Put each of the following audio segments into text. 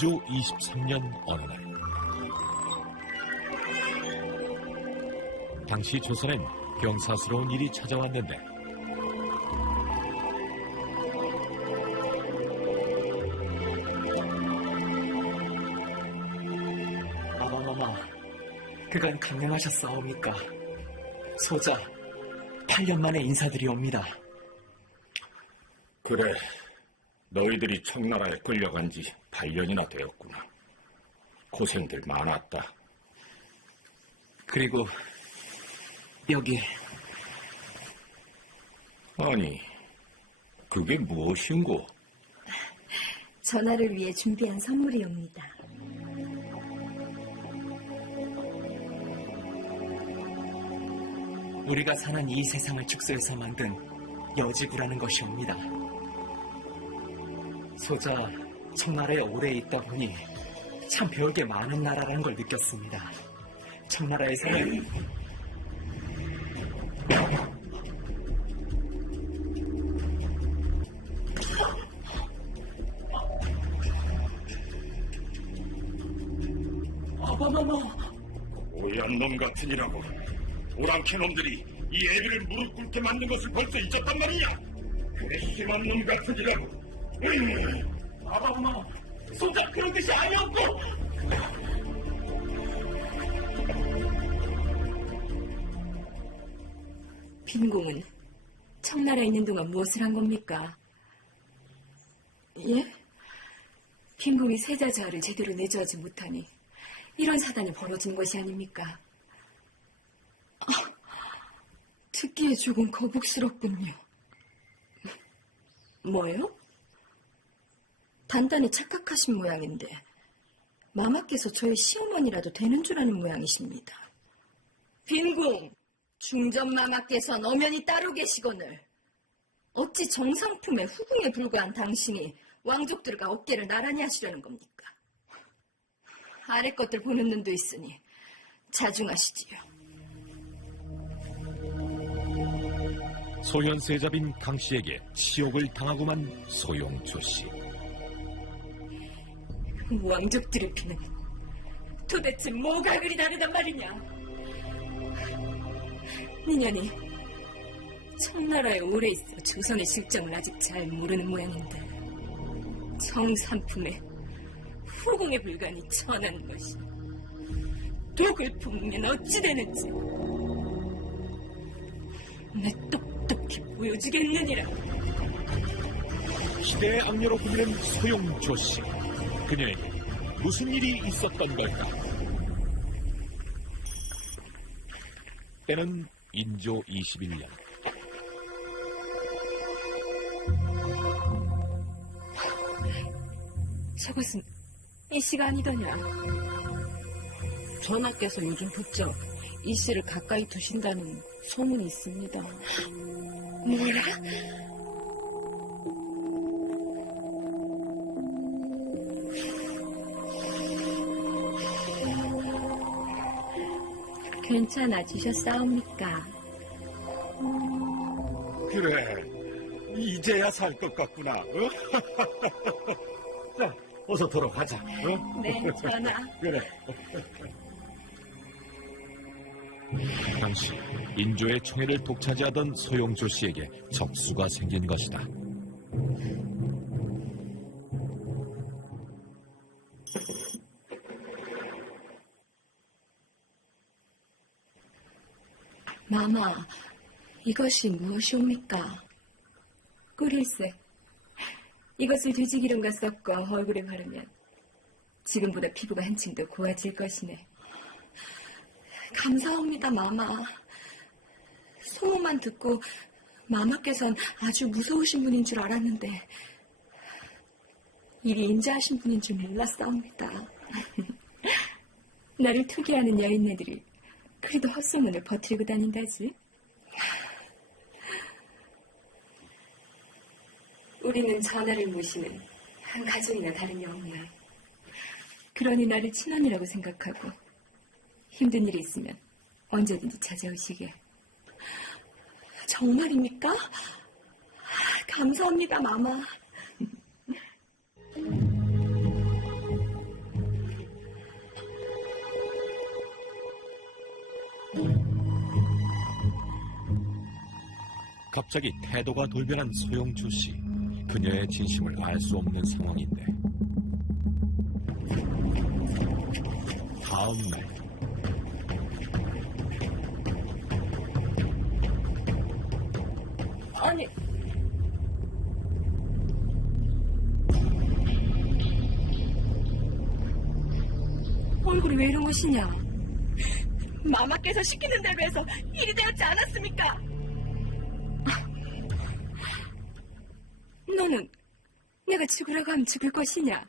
인조 23년 어느 날, 당시 조선엔 경사스러운 일이 찾아왔는데 어머머머, 그간 강령하셨사옵니까? 소자, 8년 만에 인사드리옵니다. 그래, 너희들이 청나라에 끌려간 지 8년이나 되었구나. 고생들 많았다. 그리고 여기 아니, 그게 무엇인고? 전하를 위해 준비한 선물이옵니다. 우리가 사는 이 세상을 축소해서 만든 여지구라는 것이옵니다. 소자, 청나라에 오래 있다 보니 참 배울 게 많은 나라라는 걸 느꼈습니다. 청나라에서는 어머머머, 오얀 놈 같으니라고. 오랑캐 놈들이 이 애비를 무릎 꿇게 만든 것을 벌써 잊었단 말이냐? 그래, 심한 놈 같으니라고. 어머머머, 소자 그런 뜻이 아니었고. 빈공은 청나라에 있는 동안 무엇을 한 겁니까? 예? 빈공이 세자자를 제대로 내조하지 못하니 이런 사단이 벌어진 것이 아닙니까? 듣기에 조금 거북스럽군요. 뭐요? 단단히 착각하신 모양인데 마마께서 저의 시어머니라도 되는 줄 아는 모양이십니다. 빈공! 중전마마께서 엄연히 따로 계시거늘 어찌 정상품의 후궁에 불과한 당신이 왕족들과 어깨를 나란히 하시려는 겁니까? 아래 것들 보는 눈도 있으니 자중하시지요. 소현세자빈 강씨에게 치욕을 당하고만 소용조 씨. 왕족들의 피는 도대체 뭐가 그리 다르단 말이냐? 니년이 청나라에 오래 있어 조선의 실정을 아직 잘 모르는 모양인데 정삼품에 후궁에 불과니 천한 것이 독을 품으면 어찌 되는지 내 똑똑히 보여주겠느니라. 시대의 악녀로 불리는 소용조 씨. 그녀에게 무슨 일이 있었던 걸까? 때는 인조 21년. 저것은 이 씨가 아니더냐? 전하께서 요즘 부쩍 이 씨를 가까이 두신다는 소문이 있습니다. 뭐라? 괜찮아지셨사옵니까? 그래, 이제야 살 것 같구나. 자, 어서 들어가자. 네, 전하. 그래. 당시 인조의 총애를 독차지하던 소용조 씨에게 적수가 생긴 것이다. 마마, 이것이 무엇이옵니까? 꿀일색. 이것을 뒤지기름과 섞어 얼굴에 바르면 지금보다 피부가 한층 더 고와질 것이네. 감사합니다, 마마. 소문만 듣고 마마께선 아주 무서우신 분인 줄 알았는데 이리 인자하신 분인 줄 몰랐사옵니다. 나를 투기하는 여인네들이 그래도 헛소문을 버티고 다닌다지. 우리는 전하를 모시는 한 가족이나 다름이 없나. 그러니 나를 친언이라고 생각하고 힘든 일이 있으면 언제든지 찾아오시게. 정말입니까? 감사합니다, 마마. 갑자기 태도가 돌변한 소영조 씨. 그녀의 진심을 알 수 없는 상황인데. 다음 날. 아니, 얼굴이 왜 이런 것이냐? 마마께서 시키는 대로 해서 일이 되었지 않았습니까? 너는 내가 죽으라고 하면 죽을 것이냐?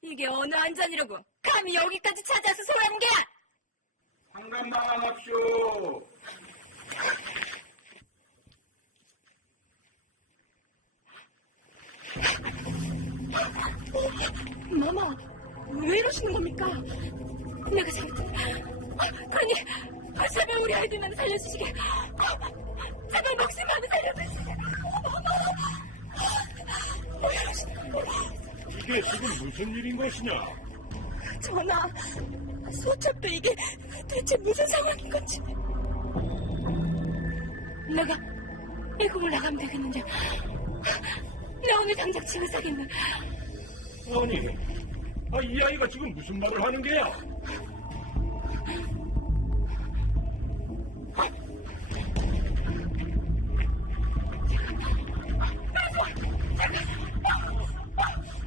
이게 어느 안전이라고 감히 여기까지 찾아서 소란 게! 상관당하십시오. 마마, 왜 이러시는 겁니까? 내가 그러니 제발 우리 아이들만 살려주시게. 제발 목숨만 살려주시게. 이게 지금 무슨 일인 것이냐? 전하, 소첩도 이게 대체 무슨 상황인 건지. 내가 애국을 나가면 되겠는데. 나 오늘 당장 집을 사겠네. 아니, 이 아이가 지금 무슨 말을 하는 게야?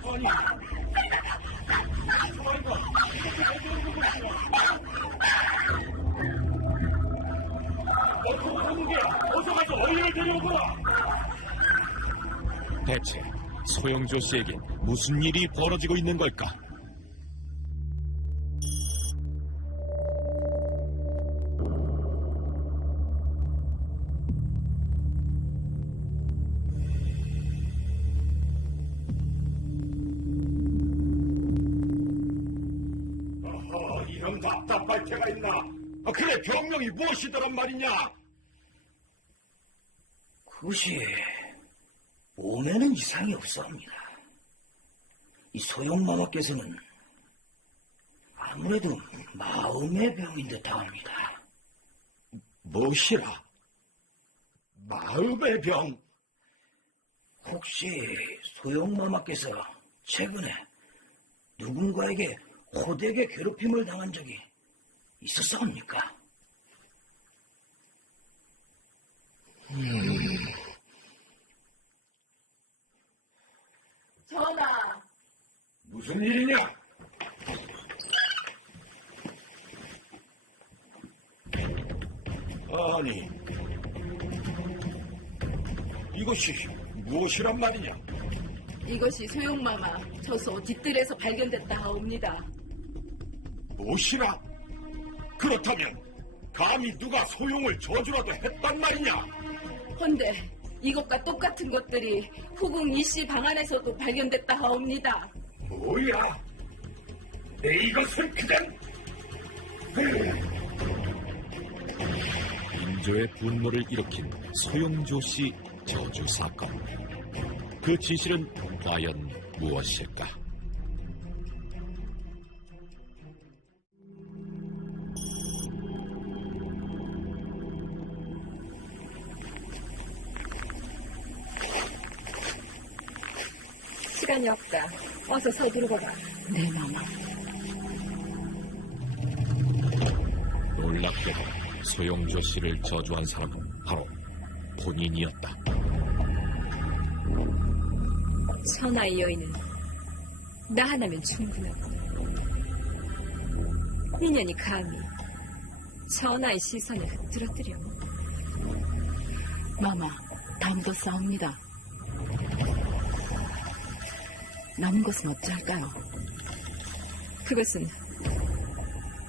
아니, 어떻게 하는 게야? 어서 가서 어이를 데려오거라. 대체 소영조 씨에게 무슨 일이 벌어지고 있는 걸까? 이런 답답할 때가 있나? 그래, 병명이 무엇이더란 말이냐? 그것이 몸에는 이상이 없사옵니다. 이 소용마마께서는 아무래도 마음의 병인 듯합니다. 무엇이라? 마음의 병? 혹시 소용마마께서 최근에 누군가에게 호되게 괴롭힘을 당한 적이 있었사옵니까? 전하, 무슨 일이냐? 아니, 이것이 무엇이란 말이냐? 이것이 소용마마 저소 뒷뜰에서 발견됐다 하옵니다. 무엇이라? 그렇다면 감히 누가 소용을 저주라도 했단 말이냐? 헌데 이것과 똑같은 것들이 후궁 이씨 방 안에서도 발견됐다 하옵니다. 뭐야? 내 이것을 그냥... 인조의 분노를 일으킨 소영조 씨 저주 사건. 그 진실은 과연 무엇일까? 시간이 없다. 어서 서두르거라. 네, 마마. 놀랍게도 소영조 씨를 저주한 사람은 바로 본인이었다. 천하의 여인은 나 하나면 충분하고 인연이 감히 천하의 시선을 흩뜨러뜨려. 마마, 다음도 싸웁니다. 남은 것은 어찌할까요? 그것은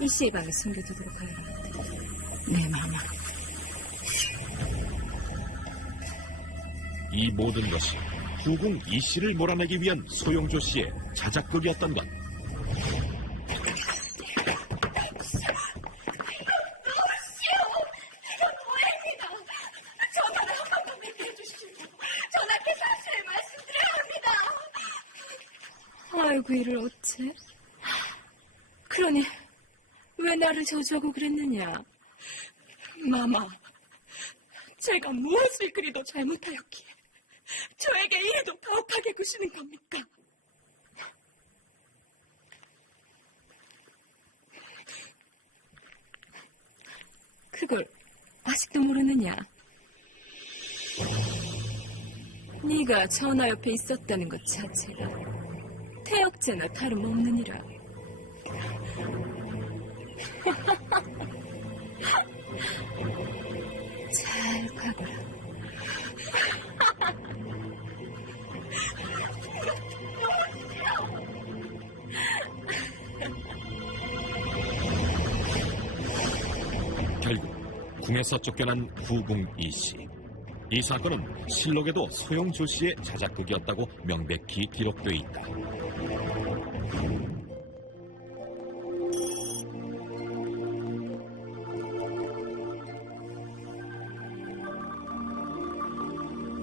이 씨의 방에 숨겨두도록 하여라. 네, 마마. 이 모든 것이 후궁 이 씨를 몰아내기 위한 소영조 씨의 자작극이었던 것. 아이고 이를 어째? 그러니 왜 나를 저주하고 그랬느냐? 마마, 제가 무엇을 그리도 잘못하였기에 저에게 이래도 가혹하게 구시는 겁니까? 그걸 아직도 모르느냐? 네가 전하 옆에 있었다는 것 자체가 태역죄나 다름없느니라. 잘 가거라. 결국 궁에서 쫓겨난 후궁 이씨. 이 사건은 실록에도 소용조 씨의 자작극이었다고 명백히 기록되어 있다.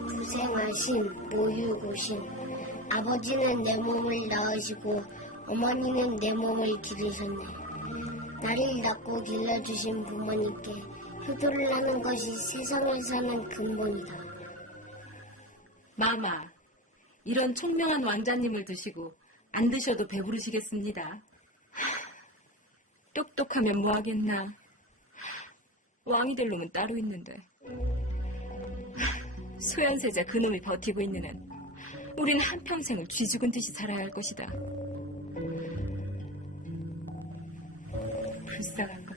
부생하신 모유고신 아버지는 내 몸을 낳으시고 어머니는 내 몸을 기르셨네. 나를 낳고 길러주신 부모님께 효도를 하는 것이 세상을 사는 근본이다. 마마, 이런 총명한 왕자님을 드시고 안 드셔도 배부르시겠습니다. 똑똑하면 뭐하겠나. 왕이 될 놈은 따로 있는데. 소현세자 그놈이 버티고 있는 한 우린 한평생을 쥐 죽은 듯이 살아야 할 것이다. 불쌍한 것.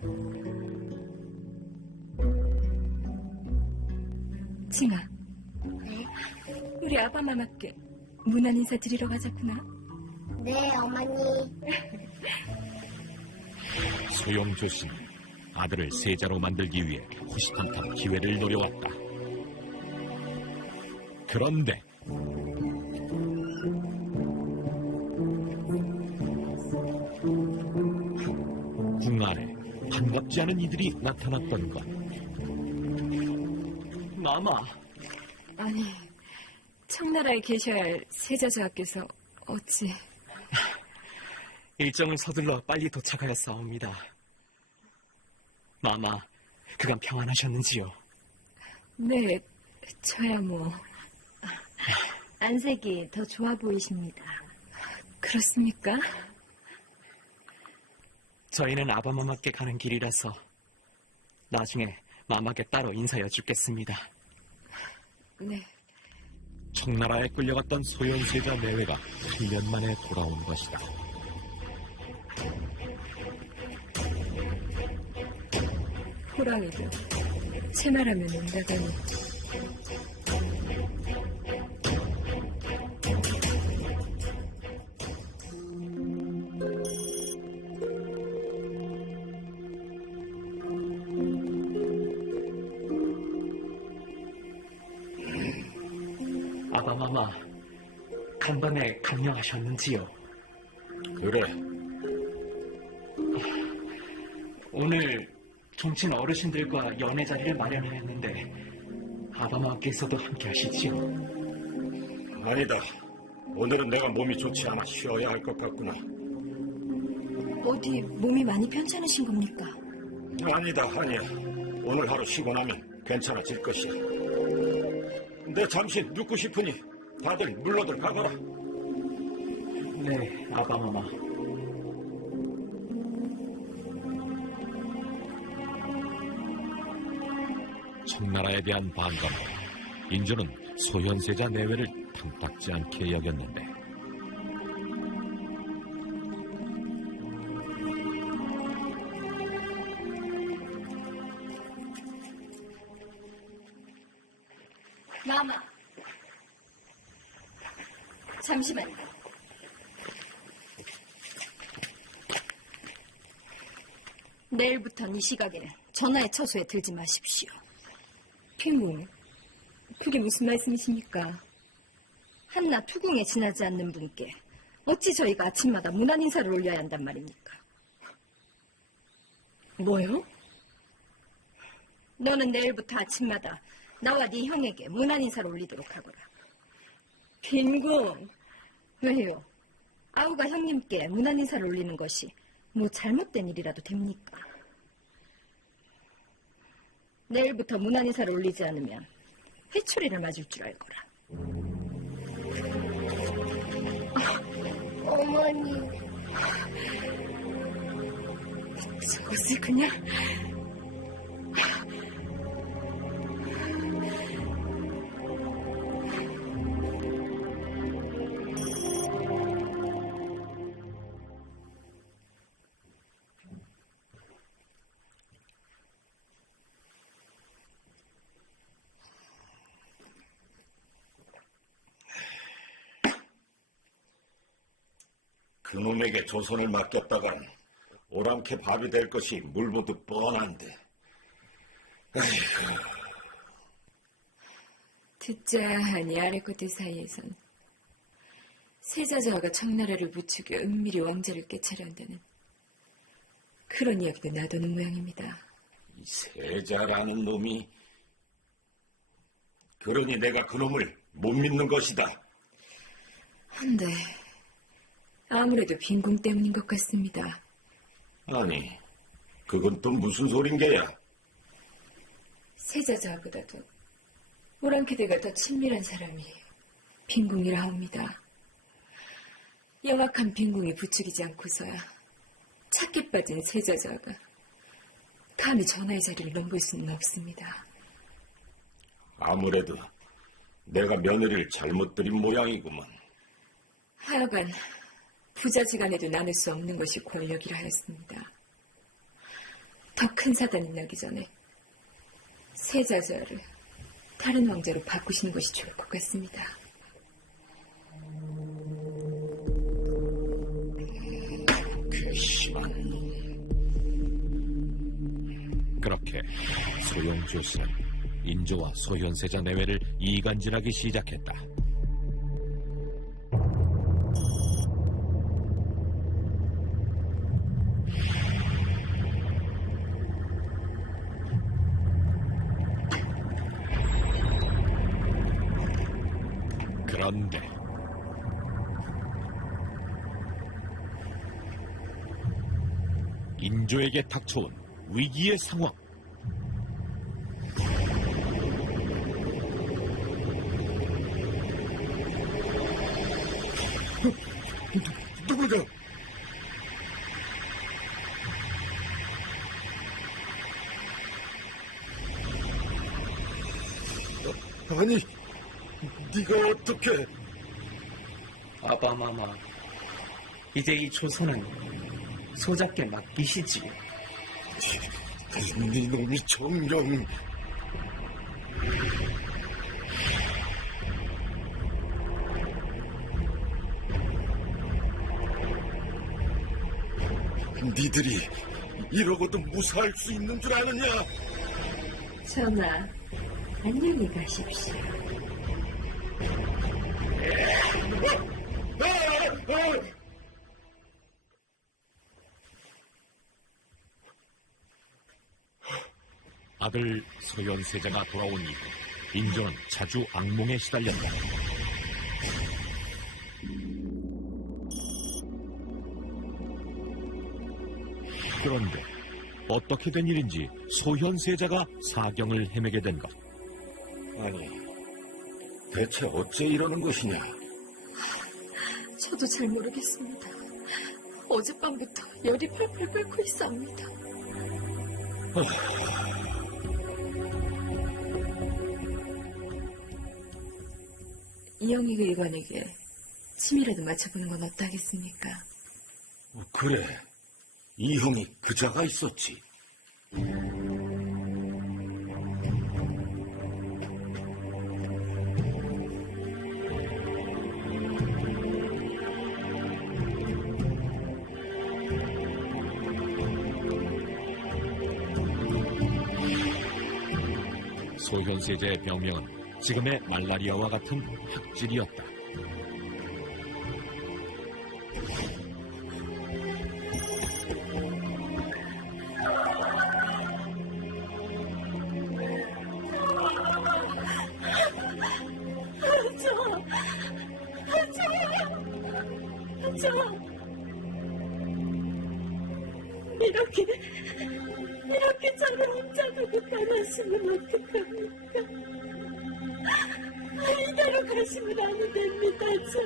징아, 네? 우리 아바마마께 문안 인사 드리러 가자꾸나. 네, 어머니. 소용조 씨는 아들을 세자로 만들기 위해 호시탐탐 기회를 노려왔다. 그런데 궁 안에 반갑지 않은 이들이 나타났던 것. 마마, 아니, 청나라에 계셔야 할 세자저하께서 어찌... 일정을 서둘러 빨리 도착하였사옵니다. 마마, 그간 평안하셨는지요? 네, 저야 뭐... 안색이 더 좋아 보이십니다. 그렇습니까? 저희는 아바마마께 가는 길이라서 나중에 마마께 따로 인사 여쭙겠습니다. 네, 청나라에 끌려갔던 소현세자 내외가 8년 만에 돌아온 것이다. 호랑이도 제 말하면 온다더니. 아바마마, 간밤에 강령하셨는지요? 그래, 오늘 종친 어르신들과 연회 자리를 마련하였는데 아바마마께서도 함께 하시지요? 아니다. 오늘은 내가 몸이 좋지 않아 쉬어야 할 것 같구나. 어디 몸이 많이 편찮으신 겁니까? 아니야. 오늘 하루 쉬고 나면 괜찮아질 것이야. 내 잠시 눕고 싶으니 다들 물러들 가거라. 네, 아바마마. 청나라에 대한 반감으로 인조는 소현세자 내외를 탐탁지 않게 여겼는데 마마, 잠시만요. 내일부터는 이 시각에는 전하의 처소에 들지 마십시오. 핑궁, 그게 무슨 말씀이십니까? 한나 투궁에 지나지 않는 분께 어찌 저희가 아침마다 문안 인사를 올려야 한단 말입니까? 뭐요? 너는 내일부터 아침마다 나와 네 형에게 문안 인사를 올리도록 하거라. 빈궁, 왜요? 아우가 형님께 문안 인사를 올리는 것이 뭐 잘못된 일이라도 됩니까? 내일부터 문안인사를 올리지 않으면 회초리를 맞을 줄 알거라. 어머니, 저것을 그냥 그놈에게 조선을 맡겼다간 오랑캐 밥이 될 것이 물보듯 뻔한데. 듣자 하니 아래끝들 사이에선 세자저하가 청나라를 부추겨 은밀히 왕자를 깨차려 한다는 그런 이야기도 나도는 모양입니다. 이 세자라는 놈이, 그러니 내가 그놈을 못 믿는 것이다. 한데 아무래도 빈궁 때문인 것 같습니다. 아니, 그건 또 무슨 소린 게야? 세자저하보다도 오랑캐들과 더 친밀한 사람이 빈궁이라 합니다. 영악한 빈궁이 부추기지 않고서야 착기 빠진 세자저하가 감히 전하의 자리를 넘볼 수는 없습니다. 아무래도 내가 며느리를 잘못 들인 모양이구먼. 하여간 부자지간에도 나눌 수 없는 것이 권력이라 하였습니다. 더 큰 사단이 나기 전에 세자저하를 다른 왕자로 바꾸시는 것이 좋을 것 같습니다. 괘씸한 놈. 그렇게 소용조씨는 인조와 소현세자 내외를 이간질하기 시작했다. 그런데 인조에게 닥쳐온 위기의 상황. 누구가? 아니, 네가 어떻게? 아바마마, 이제 이 조선은 소작께 맡기시지. 네 놈이 정령. 니들이 이러고도 무사할 수 있는 줄 아느냐? 전하, 안녕히 가십시오. 아들 소현세자가 돌아온 이후 인조는 자주 악몽에 시달렸다. 그런데 어떻게 된 일인지 소현세자가 사경을 헤매게 된 것. 아니, 대체 어째 이러는 것이냐? 저도 잘 모르겠습니다. 어젯밤부터 열이 펄펄 끓고 있사옵니다. 이영익 의관에게 침이라도 맞춰보는 건 어떠하겠습니까? 그래, 이 형이 그자가 있었지. 소현세자의 병명은 지금의 말라리아와 같은 학질이었다. 이렇게 저를 혼자 두고 떠나시면 어떡합니까? 이대로 가시면 안 됩니다, 저.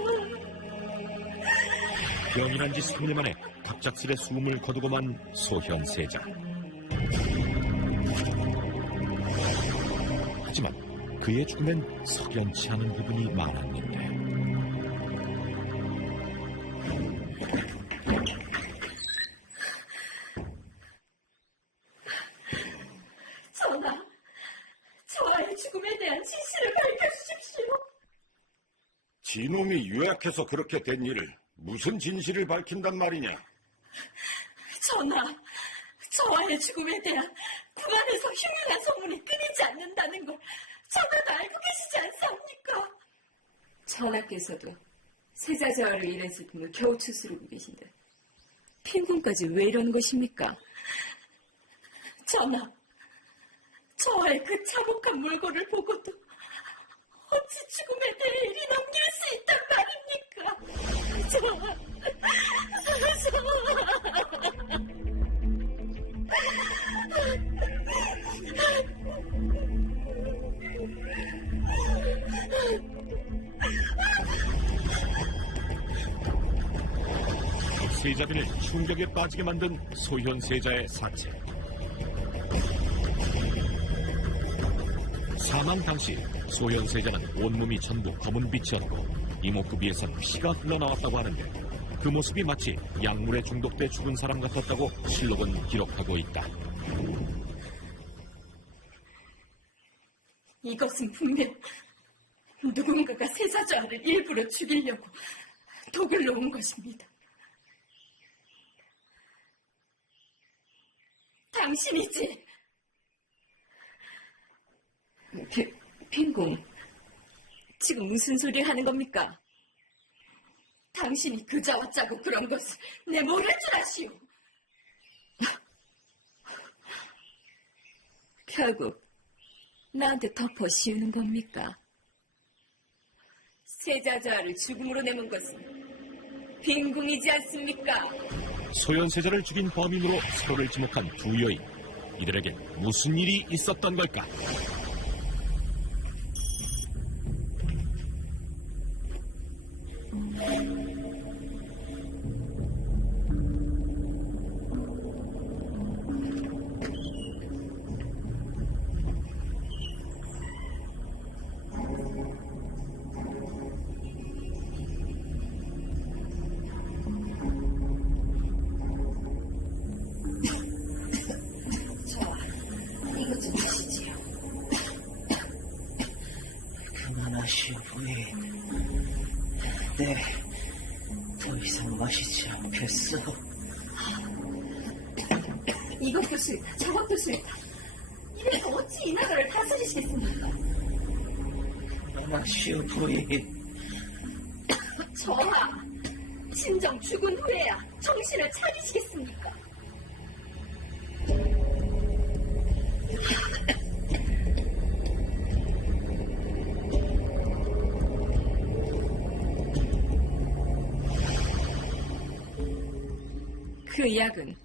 병이 난 지 3일 만에 갑작스레 숨을 거두고만 소현세자. 하지만 그의 죽음엔 석연치 않은 부분이 많았는데 전하, 저와의 죽음에 대한 진실을 밝혀주십시오. 지놈이 유약해서 그렇게 된 일을 무슨 진실을 밝힌단 말이냐? 전하, 저와의 죽음에 대한 궁안에서 흉흉한 소문이 끊이지 않는다는 걸 전하도 알고 계시지 않사옵니까? 전하께서도 세자저하를 일했을 뿐을 겨우 추스르고 계신데 핀군까지 왜 이러는 것입니까? 전하, 저와의 그 참혹한 물고를 보고도 어찌 죽음에 대해 이리 넘길 수 있단 말입니까? 전하. 세자빈을 충격에 빠지게 만든 소현세자의 사체. 사망 당시 소현세자는 온몸이 전부 검은 빛이었고 이목구 위에선 피가 흘러나왔다고 하는데 그 모습이 마치 약물에 중독돼 죽은 사람 같았다고 실록은 기록하고 있다. 이것은 분명 누군가가 세자저하를 일부러 죽이려고 독을 놓은 것입니다. 당신이지. 핀군, 지금 무슨 소리를 하는 겁니까? 당신이 그자와 짜고 그런 것을 내 모를 줄 아시오. 결국 나한테 덮어 씌우는 겁니까? 세자저하를 죽음으로 내몬 것은 빈궁이지 않습니까? 소현세자를 죽인 범인으로 서로를 지목한 두 여인. 이들에겐 무슨 일이 있었던 걸까? 이것 좀 하시지요. 그만하시오, 부인. 네, 더 이상 마시지 않겠어. 이것도 싫다, 저것도 싫다. 이래서 어찌 이 나라를 다스리시겠습니까? 그만하시오, 부인. 전하, 친정 죽은 후에야 정신을 차리시겠습니까? 그 약은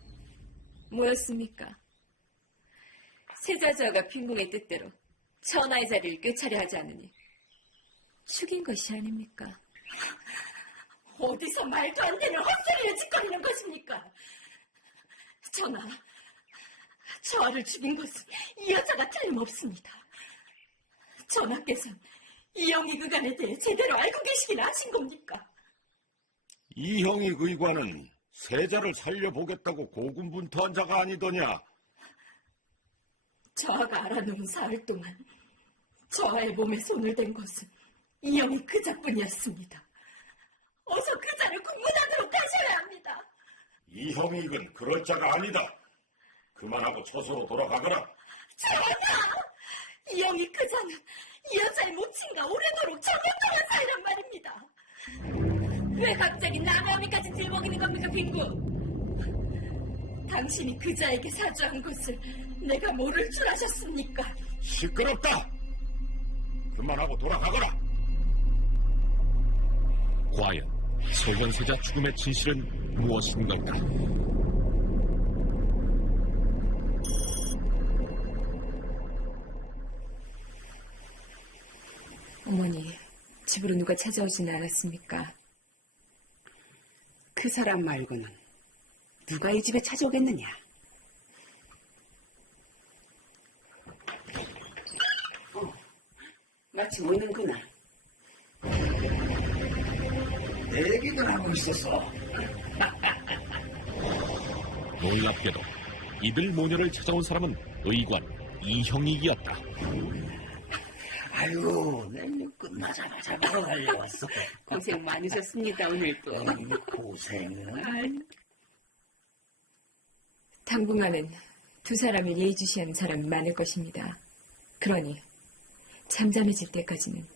뭐였습니까? 세자저하가 빈궁의 뜻대로 전하의 자리를 꿰차려 하지 않으니 죽인 것이 아닙니까? 어디서 말도 안 되는 헛소리를 짓거리는 것입니까? 전하, 저하를 죽인 것은 이 여자가 틀림없습니다. 전하께서는 이영희 그간에 대해 제대로 알고 계시긴 하신 겁니까? 이형이 의관은 세자를 살려보겠다고 고군분투한 자가 아니더냐? 저하가 알아놓은 사흘 동안 저하의 몸에 손을 댄 것은 이영희 그자뿐이었습니다. 어서 그자를 국문하도록 하셔야 합니다. 이형익은 그럴 자가 아니다. 그만하고 처소로 돌아가거라. 전하! 이영희 그자는 이 여자의 모친과 오래도록 정형통한 사이란 말입니다. 왜 갑자기 나가미까지 들먹이는 겁니까, 빈궁? 당신이 그자에게 사주한 것을 내가 모를 줄 아셨습니까? 시끄럽다. 그만하고 돌아가거라. 과연 소현세자 죽음의 진실은 무엇인 걸까? 집으로 누가 찾아오지는 않았습니까? 그 사람 말고는 누가 이 집에 찾아오겠느냐? 마침 오는구나. 얘기를 하고 있었어. 놀랍게도 이들 모녀를 찾아온 사람은 의관 이형익이었다. 아이고, 냉면 끝나자마자 바로 달려왔어. 고생 많으셨습니다, 오늘도. 고생은? 당분간은 두 사람을 예의주시하는 사람이 많을 것입니다. 그러니 잠잠해질 때까지는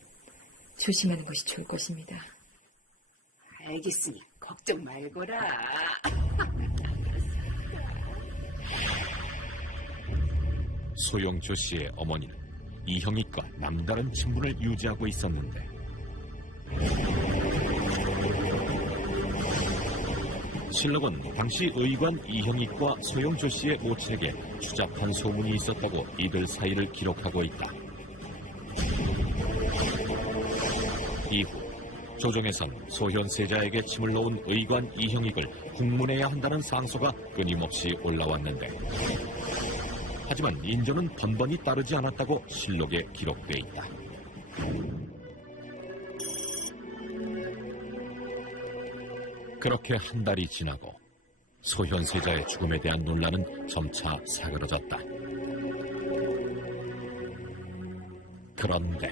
조심하는 것이 좋을 것입니다. 알겠으니 걱정 말거라. 소영조 씨의 어머니는 이형익과 남다른 친분을 유지하고 있었는데 실록은 당시 의관 이형익과 소영조 씨의 모친에게 추잡한 소문이 있었다고 이들 사이를 기록하고 있다. 이후 조정에선 소현세자에게 침을 놓은 의관 이형익을 국문해야 한다는 상소가 끊임없이 올라왔는데 하지만 인정은 번번이 따르지 않았다고 실록에 기록돼 있다. 그렇게 한 달이 지나고 소현세자의 죽음에 대한 논란은 점차 사그러졌다. 그런데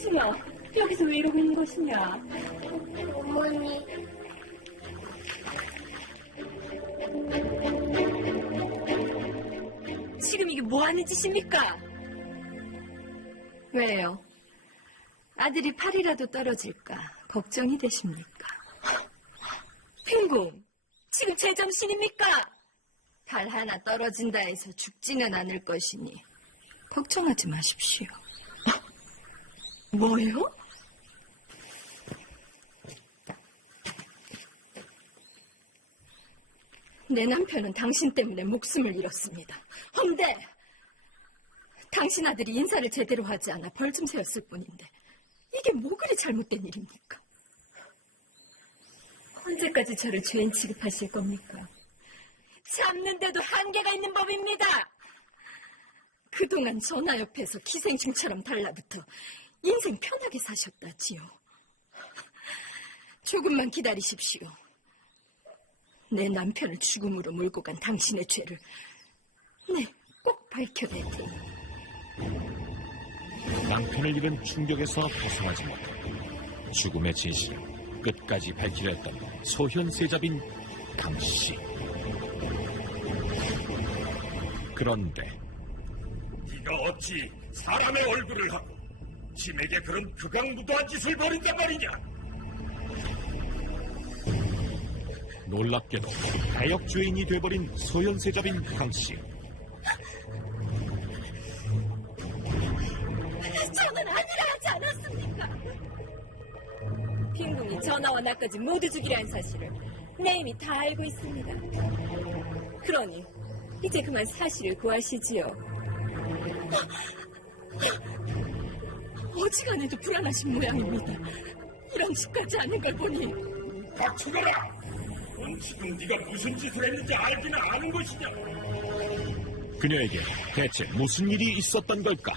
승아, 여기서 왜 이러고 있는 것이냐? 어머니, 지금 이게 뭐 하는 짓입니까? 왜요? 아들이 팔이라도 떨어질까 걱정이 되십니까? 핑궁, 지금 제정신입니까? 팔 하나 떨어진다 해서 죽지는 않을 것이니 걱정하지 마십시오. 뭐요? 내 남편은 당신 때문에 목숨을 잃었습니다. 헌데 당신 아들이 인사를 제대로 하지 않아 벌 좀 세웠을 뿐인데 이게 뭐 그리 잘못된 일입니까? 언제까지 저를 죄인 취급하실 겁니까? 참는데도 한계가 있는 법입니다. 그동안 전화 옆에서 기생충처럼 달라붙어 인생 편하게 사셨다지요. 조금만 기다리십시오. 내 남편을 죽음으로 몰고 간 당신의 죄를 꼭 밝혀낼 테니. 남편을 잃은 충격에서 벗어나지 못해 죽음의 진실을 끝까지 밝히려 했던 소현세자빈 강씨. 그런데 네가 어찌 사람의 얼굴을 하고 짐에게 그런 극악무도한 짓을 벌인단 말이냐? 놀랍게도 가역주인이 돼버린 소현세자빈 강씨. 저는 아니라 하지 않았습니까? 빈궁이 전하와 나까지 모두 죽이려 한 사실을 내 이미 다 알고 있습니다. 그러니 이제 그만 사실을 구하시지요. 어지간해도 불안하신 모양입니다. 이런 짓까지 하는 걸 보니. 닥쳐가라! 넌 지금 네가 무슨 짓을 했는지 알기는 아는 것이냐? 그녀에게 대체 무슨 일이 있었던 걸까?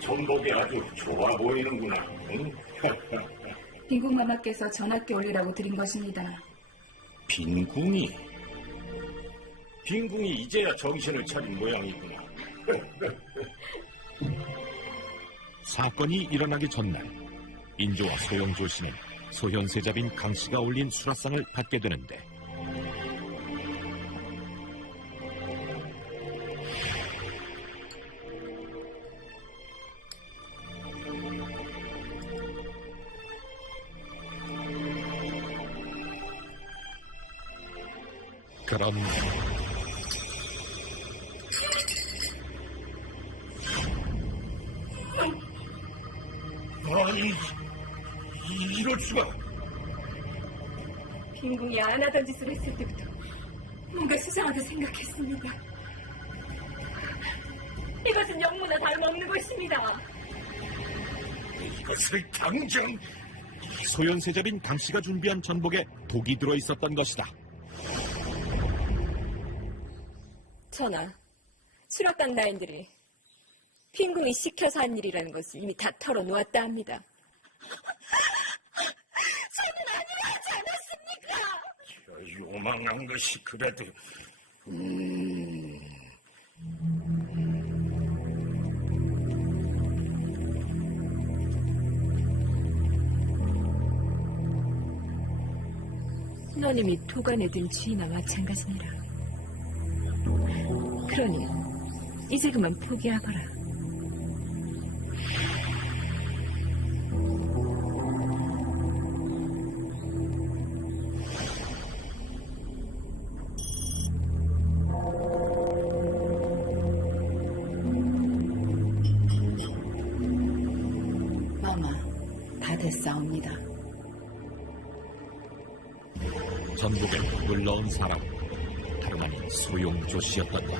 전복이 아주 좋아 보이는구나. 응? 빈궁마마께서 전학교 올리라고 드린 것입니다. 빈궁이? 빈궁이 이제야 정신을 차린 모양이구나. 사건이 일어나기 전날 인조와 소영조 씨는 소현세자빈 강씨가 올린 수라상을 받게 되는데 그런데 수가? 빈궁이 안 하던 짓을 했을 때부터 뭔가 수상하게 생각했습니다. 이것은 영문화 다름없는 것입니다. 이것을 당장 소현세자빈 강씨가 준비한 전복에 독이 들어있었던 것이다. 전하, 수락당 라인들이 빈궁이 시켜서 한 일이라는 것을 이미 다 털어놓았다 합니다. 요망한 것이 그래도 너님이 도관에 든 쥐나 마찬가지니라. 그러니 이제 그만 포기하거라. 마마, 다 됐사옵니다. 전복에 독을 넣은 사람, 다름 아닌 소용조 씨였단다.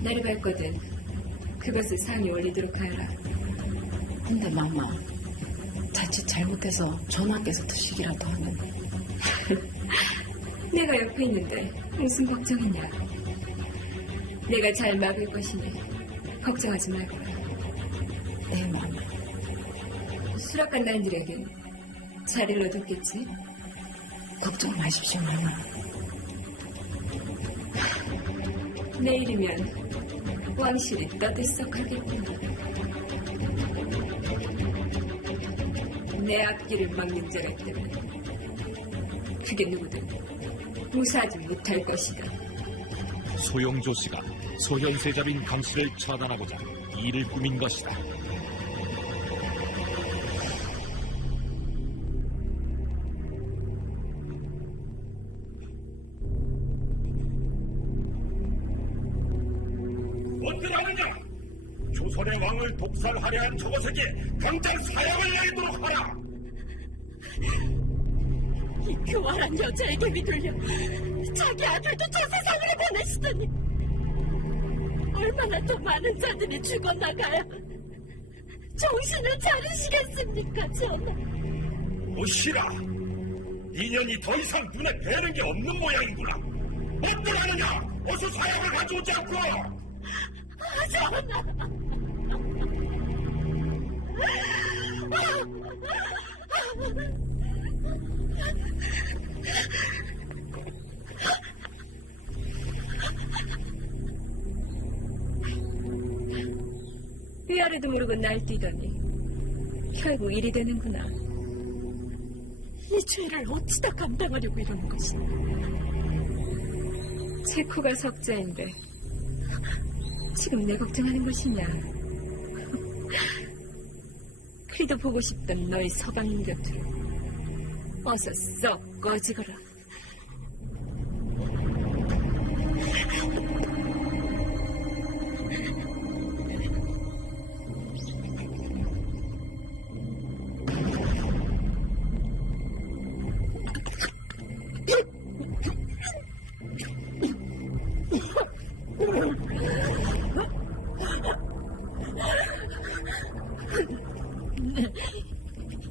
내려갈 그것을 상에 올리도록 하여라. 근데 마마, 자칫 잘못해서 전하께서 드시기라도 하면 내가 옆에 있는데 무슨 걱정이냐. 내가 잘 막을 것이니 걱정하지 말거라. 네 마마. 수락관 나인들에겐 자리를 얻었겠지? 걱정 마십시오 마마. 내일이면 왕실이 떠들썩하겠구나. 내 앞길을 막는 자가 있다면 그게 누구든 무사하지 못할 것이다. 소용조 씨가 소현세자빈 강씨를 처단하고자 일을 꾸민 것이다. 어떠하느냐? 조선의 왕을 독살하려 한 저것에게 당장 사형을 내리도록 하라. 이 교활한 여자에게 휘둘려 자기 아들도 저 세상으로 보내시더니 얼마나 더 많은 자들이 죽어나가야 정신을 차리시겠습니까, 전하? 무시라. 인연이 더 이상 눈에 뵈는 게 없는 모양이구나. 어떠하느냐? 어서 사형을 가져오지 않고. 전하! 위아래도 모르고 날뛰더니 결국 일이 되는구나. 이 죄를 어찌다 감당하려고 이러는 것이냐? 제 코가 석자인데 지금 내 걱정하는 것이냐. 그리도 보고 싶던 너희 서방님 곁으로 어서 썩 꺼지거라.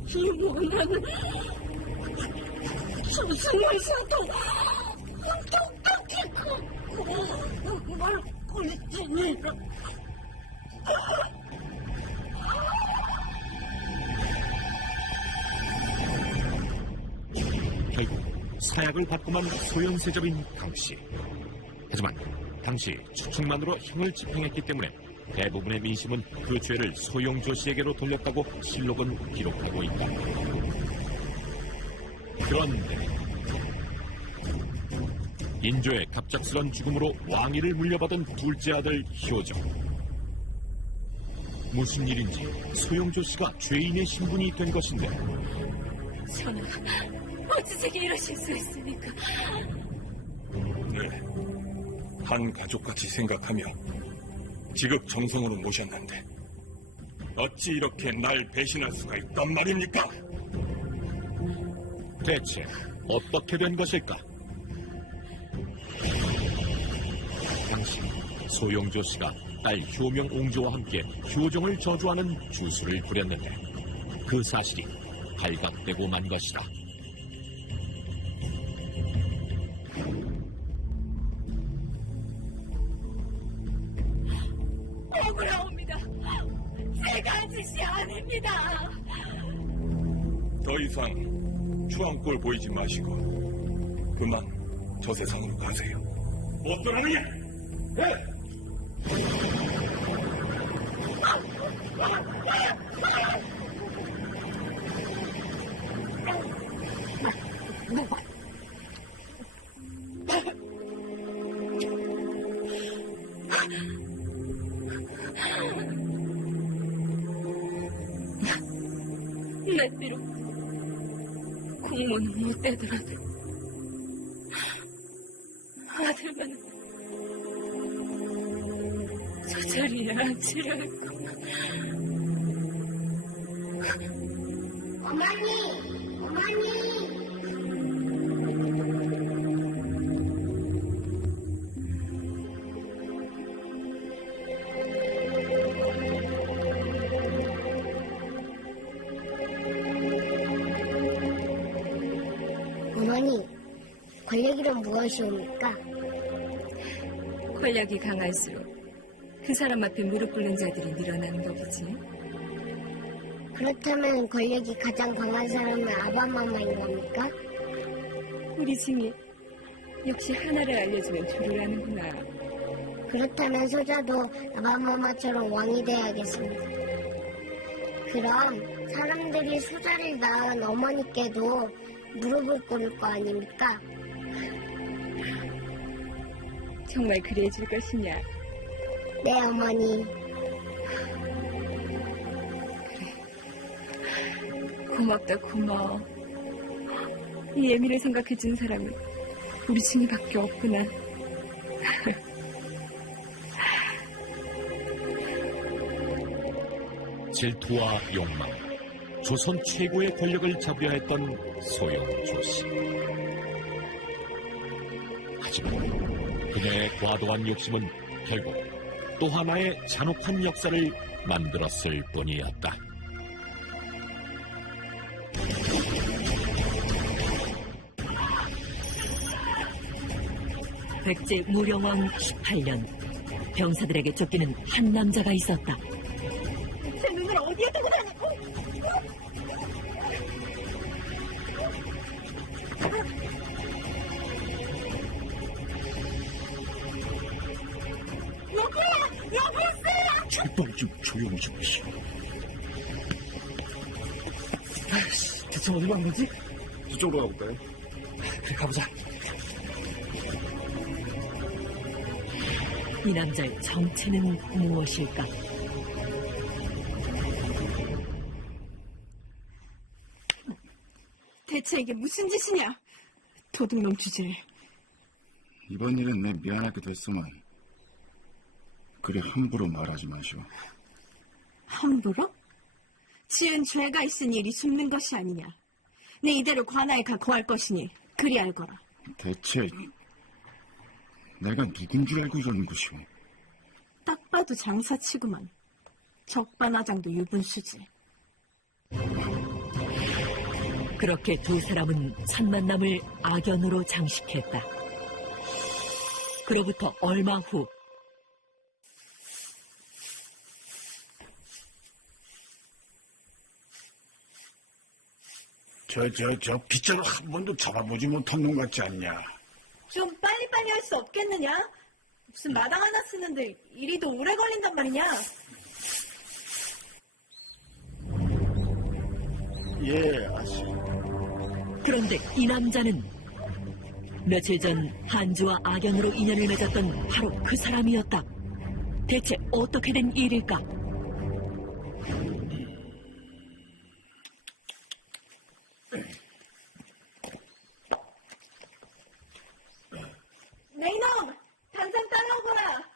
이 모나는 저승에서도 똑똑히 걷고 말고 있으니라. 결국 사약을 받고만 소현세자빈 강씨. 하지만 당시 추측만으로 형을 집행했기 때문에 대부분의 민심은 그 죄를 소용조 씨에게로 돌렸다고 실록은 기록하고 있다. 그런데 인조의 갑작스런 죽음으로 왕위를 물려받은 둘째 아들 효정. 무슨 일인지 소용조 씨가 죄인의 신분이 된 것인데 전하, 어찌 제게 이러실 수 있습니까? 네, 한 가족같이 생각하며 지극 정성으로 모셨는데 어찌 이렇게 날 배신할 수가 있단 말입니까? 대체 어떻게 된 것일까? 당시 소용조 씨가 딸 효명 옹조와 함께 효종을 저주하는 주술을 부렸는데 그 사실이 발각되고 만 것이다. 억울합니다. 제가 한 짓이 아닙니다. 더 이상 추앙꼴 보이지 마시고 그만 저 세상으로 가세요. 못 떠나느냐? 예? 내 비록 공무는 못 되더라도 아들만은 저 자리에 앉히려 했고. 어머니, 어머니. 어머니, 권력이란 무엇이옵니까? 권력이 강할수록 그 사람 앞에 무릎 꿇는 자들이 늘어나는 법이지. 그렇다면 권력이 가장 강한 사람은 아바마마인 겁니까? 우리 짐이 역시 하나를 알려주면 둘을 하는구나. 그렇다면 소자도 아바마마처럼 왕이 돼야겠습니다. 그럼 사람들이 소자를 낳은 어머니께도 무릎을 꿇을 거 아닙니까? 정말 그래줄 것이냐? 네, 어머니. 고맙다, 고마워. 이 예미를 생각해준 사람은 우리 증이밖에 없구나. 질투와 욕망, 조선 최고의 권력을 잡으려 했던 소용조 씨. 하지만 그녀의 과도한 욕심은 결국 또 하나의 잔혹한 역사를 만들었을 뿐이었다. 백제 무령왕 18년 병사들에게 쫓기는 한 남자가 있었다. 제 눈을 어디에 두고 다니고? 제발 좀 조용히 좀 하시오. 대체 어디로 간 거지? 저쪽으로 가볼까요? 그래, 가보자. 이 남자의 정체는 무엇일까? 대체 이게 무슨 짓이냐? 도둑놈 주제. 이번 일은 내 미안하게 됐소만 그리 함부로 말하지 마시오. 함부로? 지은 죄가 있으니 이리 숨는 것이 아니냐. 내 이대로 관아에 가 거할 것이니 그리 알거라. 대체 내가 누군 줄 알고 이러는 것이오? 딱 봐도 장사치구만. 적반하장도 유분수지. 그렇게 두 사람은 첫 만남을 악연으로 장식했다. 그로부터 얼마 후 저 빗자루 한 번도 잡아보지 못한 놈 같지 않냐? 좀 빨리빨리 할 수 없겠느냐? 무슨 마당 하나 쓰는데 이리도 오래 걸린단 말이냐? 예, 아시. 그런데 이 남자는 며칠 전 한주와 악연으로 인연을 맺었던 바로 그 사람이었다. 대체 어떻게 된 일일까? 네 이놈! 당장 따라오거라!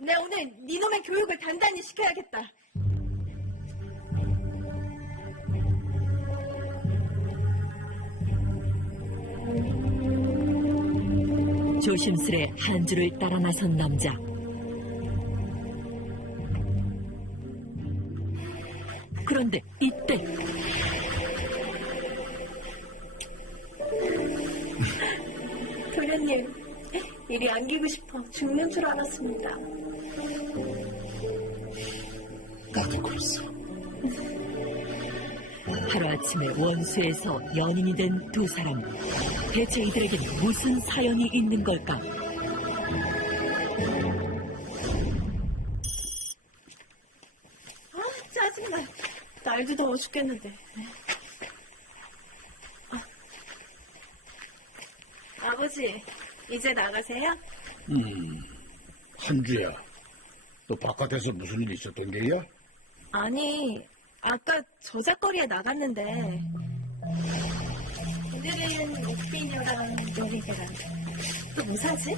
내 오늘 니놈의 교육을 단단히 시켜야겠다. 조심스레 한주를 따라 나선 남자. 그런데 이때 도련님, 이리 안기고 싶어 죽는 줄 알았습니다. 나도 그랬어. 하루아침에 원수에서 연인이 된 두 사람. 대체 이들에겐 무슨 사연이 있는 걸까? 짜증나. 날도 더워 죽겠는데. 아버지, 이제 나가세요? 한주야, 너 바깥에서 무슨 일 있었던 게야? 아니, 아까 저작거리에 나갔는데 오늘은 옥비녀랑 노리개랑 또 뭐 사지?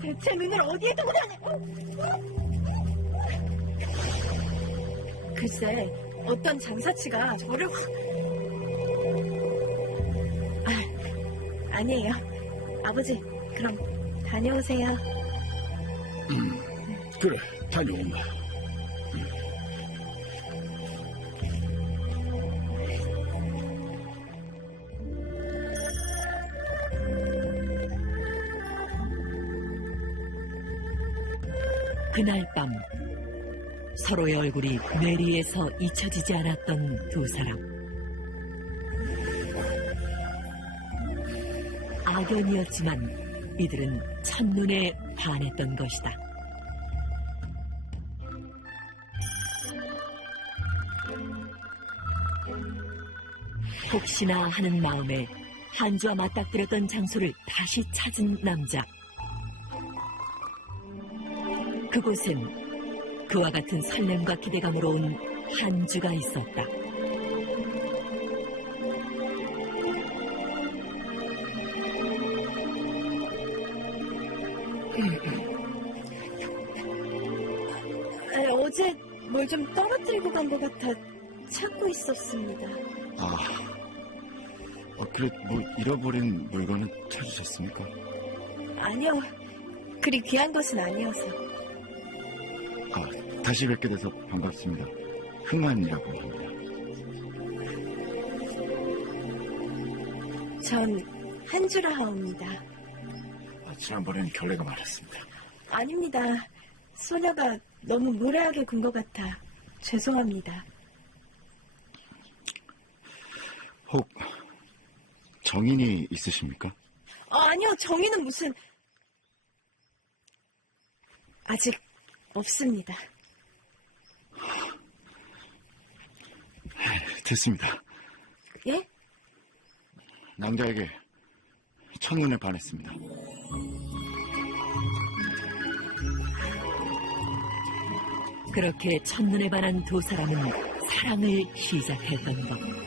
대체 눈을 어디에 두고 다녀? 글쎄, 어떤 장사치가 저를 확... 아니에요. 아버지, 그럼 다녀오세요. 그래, 다녀오마. 그날 밤 서로의 얼굴이 뇌리에서 잊혀지지 않았던 두 사람. 악연이었지만 이들은 첫눈에 반했던 것이다. 혹시나 하는 마음에 한주와 맞닥뜨렸던 장소를 다시 찾은 남자. 그곳엔 그와 같은 설렘과 기대감으로 온 한주가 있었다. 어제 뭘 좀 떨어뜨리고 간 것 같아 찾고 있었습니다. 그래, 뭐, 잃어버린 물건은 찾으셨습니까? 아니요, 그리 귀한 것은 아니어서. 다시 뵙게 돼서 반갑습니다. 흥한이라고 합니다. 전 한주라 하옵니다. 지난번엔 결례가 많았습니다. 아닙니다. 소녀가 너무 무례하게 군 것 같아 죄송합니다. 혹 정인이 있으십니까? 아니요, 정의는 무슨... 아직 없습니다. 됐습니다. 예? 낭자에게 첫눈에 반했습니다. 그렇게 첫눈에 반한 두 사람은 사랑을 시작했던 것.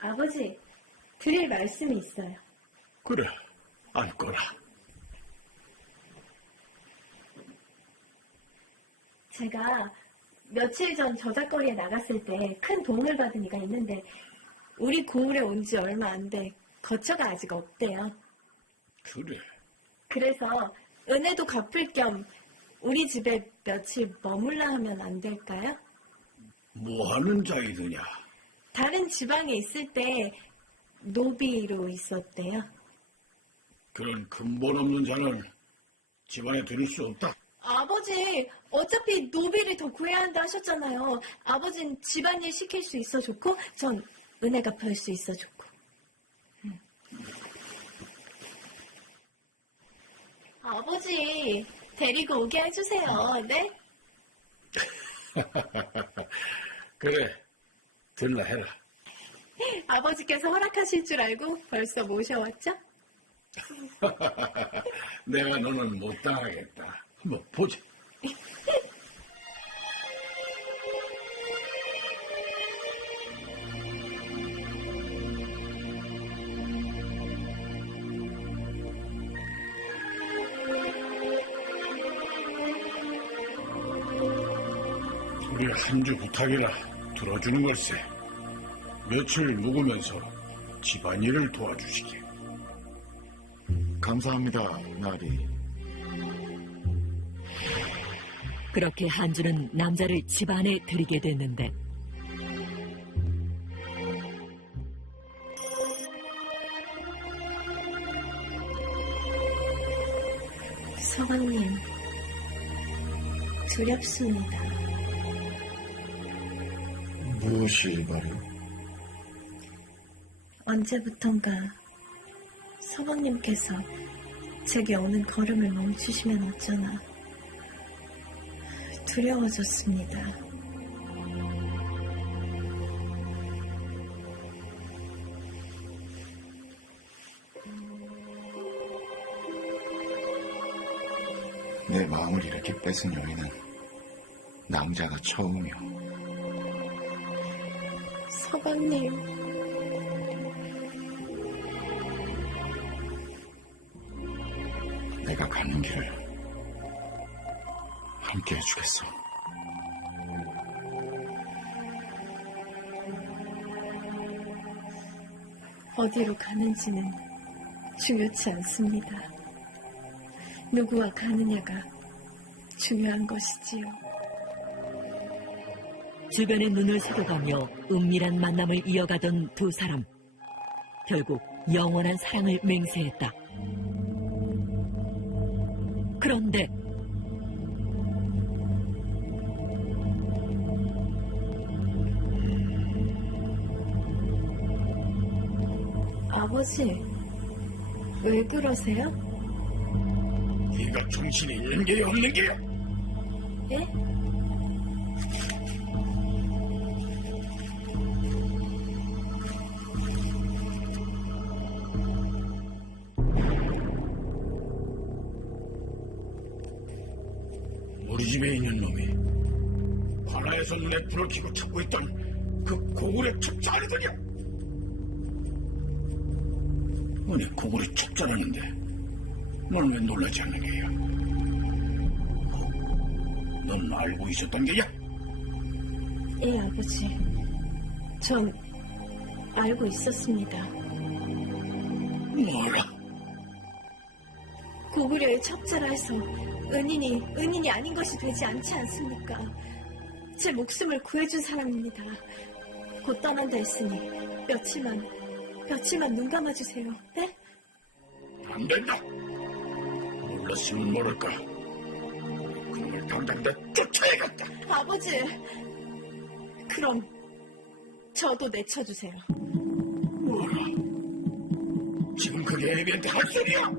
아버지, 드릴 말씀이 있어요. 그래, 앉거라. 제가 며칠 전 저작거리에 나갔을 때 큰 도움을 받은 이가 있는데 우리 고을에 온 지 얼마 안 돼 거처가 아직 없대요. 그래. 그래서 은혜도 갚을 겸 우리 집에 며칠 머물라 하면 안 될까요? 뭐 하는 자이더냐? 다른 지방에 있을 때 노비로 있었대요. 그런 근본 없는 자는 집안에 들일 수 없다. 아버지, 어차피 노비를 더 구해야 한다 하셨잖아요. 아버진 집안일 시킬 수 있어 좋고 전 은혜 갚을 수 있어 좋고. 아버지, 데리고 오게 해주세요. 네? 그래, 들라 해라. 아버지께서 허락하실 줄 알고 벌써 모셔왔죠? 내가 너는 못 당하겠다. 한번 보자. 우리 한주 부탁이라 들어주는 걸세. 며칠 묵으면서 집안일을 도와주시게. 감사합니다, 나리. 그렇게 한주는 남자를 집안에 들이게 됐는데 서방님, 두렵습니다. 무엇이 말이오? 언제부턴가 서방님께서 제게 오는 걸음을 멈추시면 어쩌나 두려워졌습니다. 내 마음을 이렇게 뺏은 여인은 낭자가 처음이오. 서방님, 내가 가는 길을 함께 해주겠어. 어디로 가는지는 중요치 않습니다. 누구와 가느냐가 중요한 것이지요. 주변의 눈을 새겨가며 은밀한 만남을 이어가던 두 사람. 결국 영원한 사랑을 맹세했다. 그런데 아버지, 왜 그러세요? 네가 정신이 있는 게 없는 게요. 예? 우리 집에 있는 놈이 하나에서 눈에 불을 켜고 찾고 있던 그 고구려 첩자 아니더냐? 아니, 고구려 첩자라는데 넌 왜 놀라지 않는 게야? 넌 알고 있었던 게야? 예, 아버지. 전 알고 있었습니다. 뭐라? 고구려의 첩자라 해서 은인이 아닌 것이 되지 않지 않습니까? 제 목숨을 구해준 사람입니다. 곧 떠난다 했으니 며칠만 눈 감아주세요. 네? 안 된다. 몰랐으면 모를까. 그놈을 당장 내 쫓아야겠다. 아버지, 그럼 저도 내쳐주세요. 뭐라? 지금 그게 애비한테 할 소리야?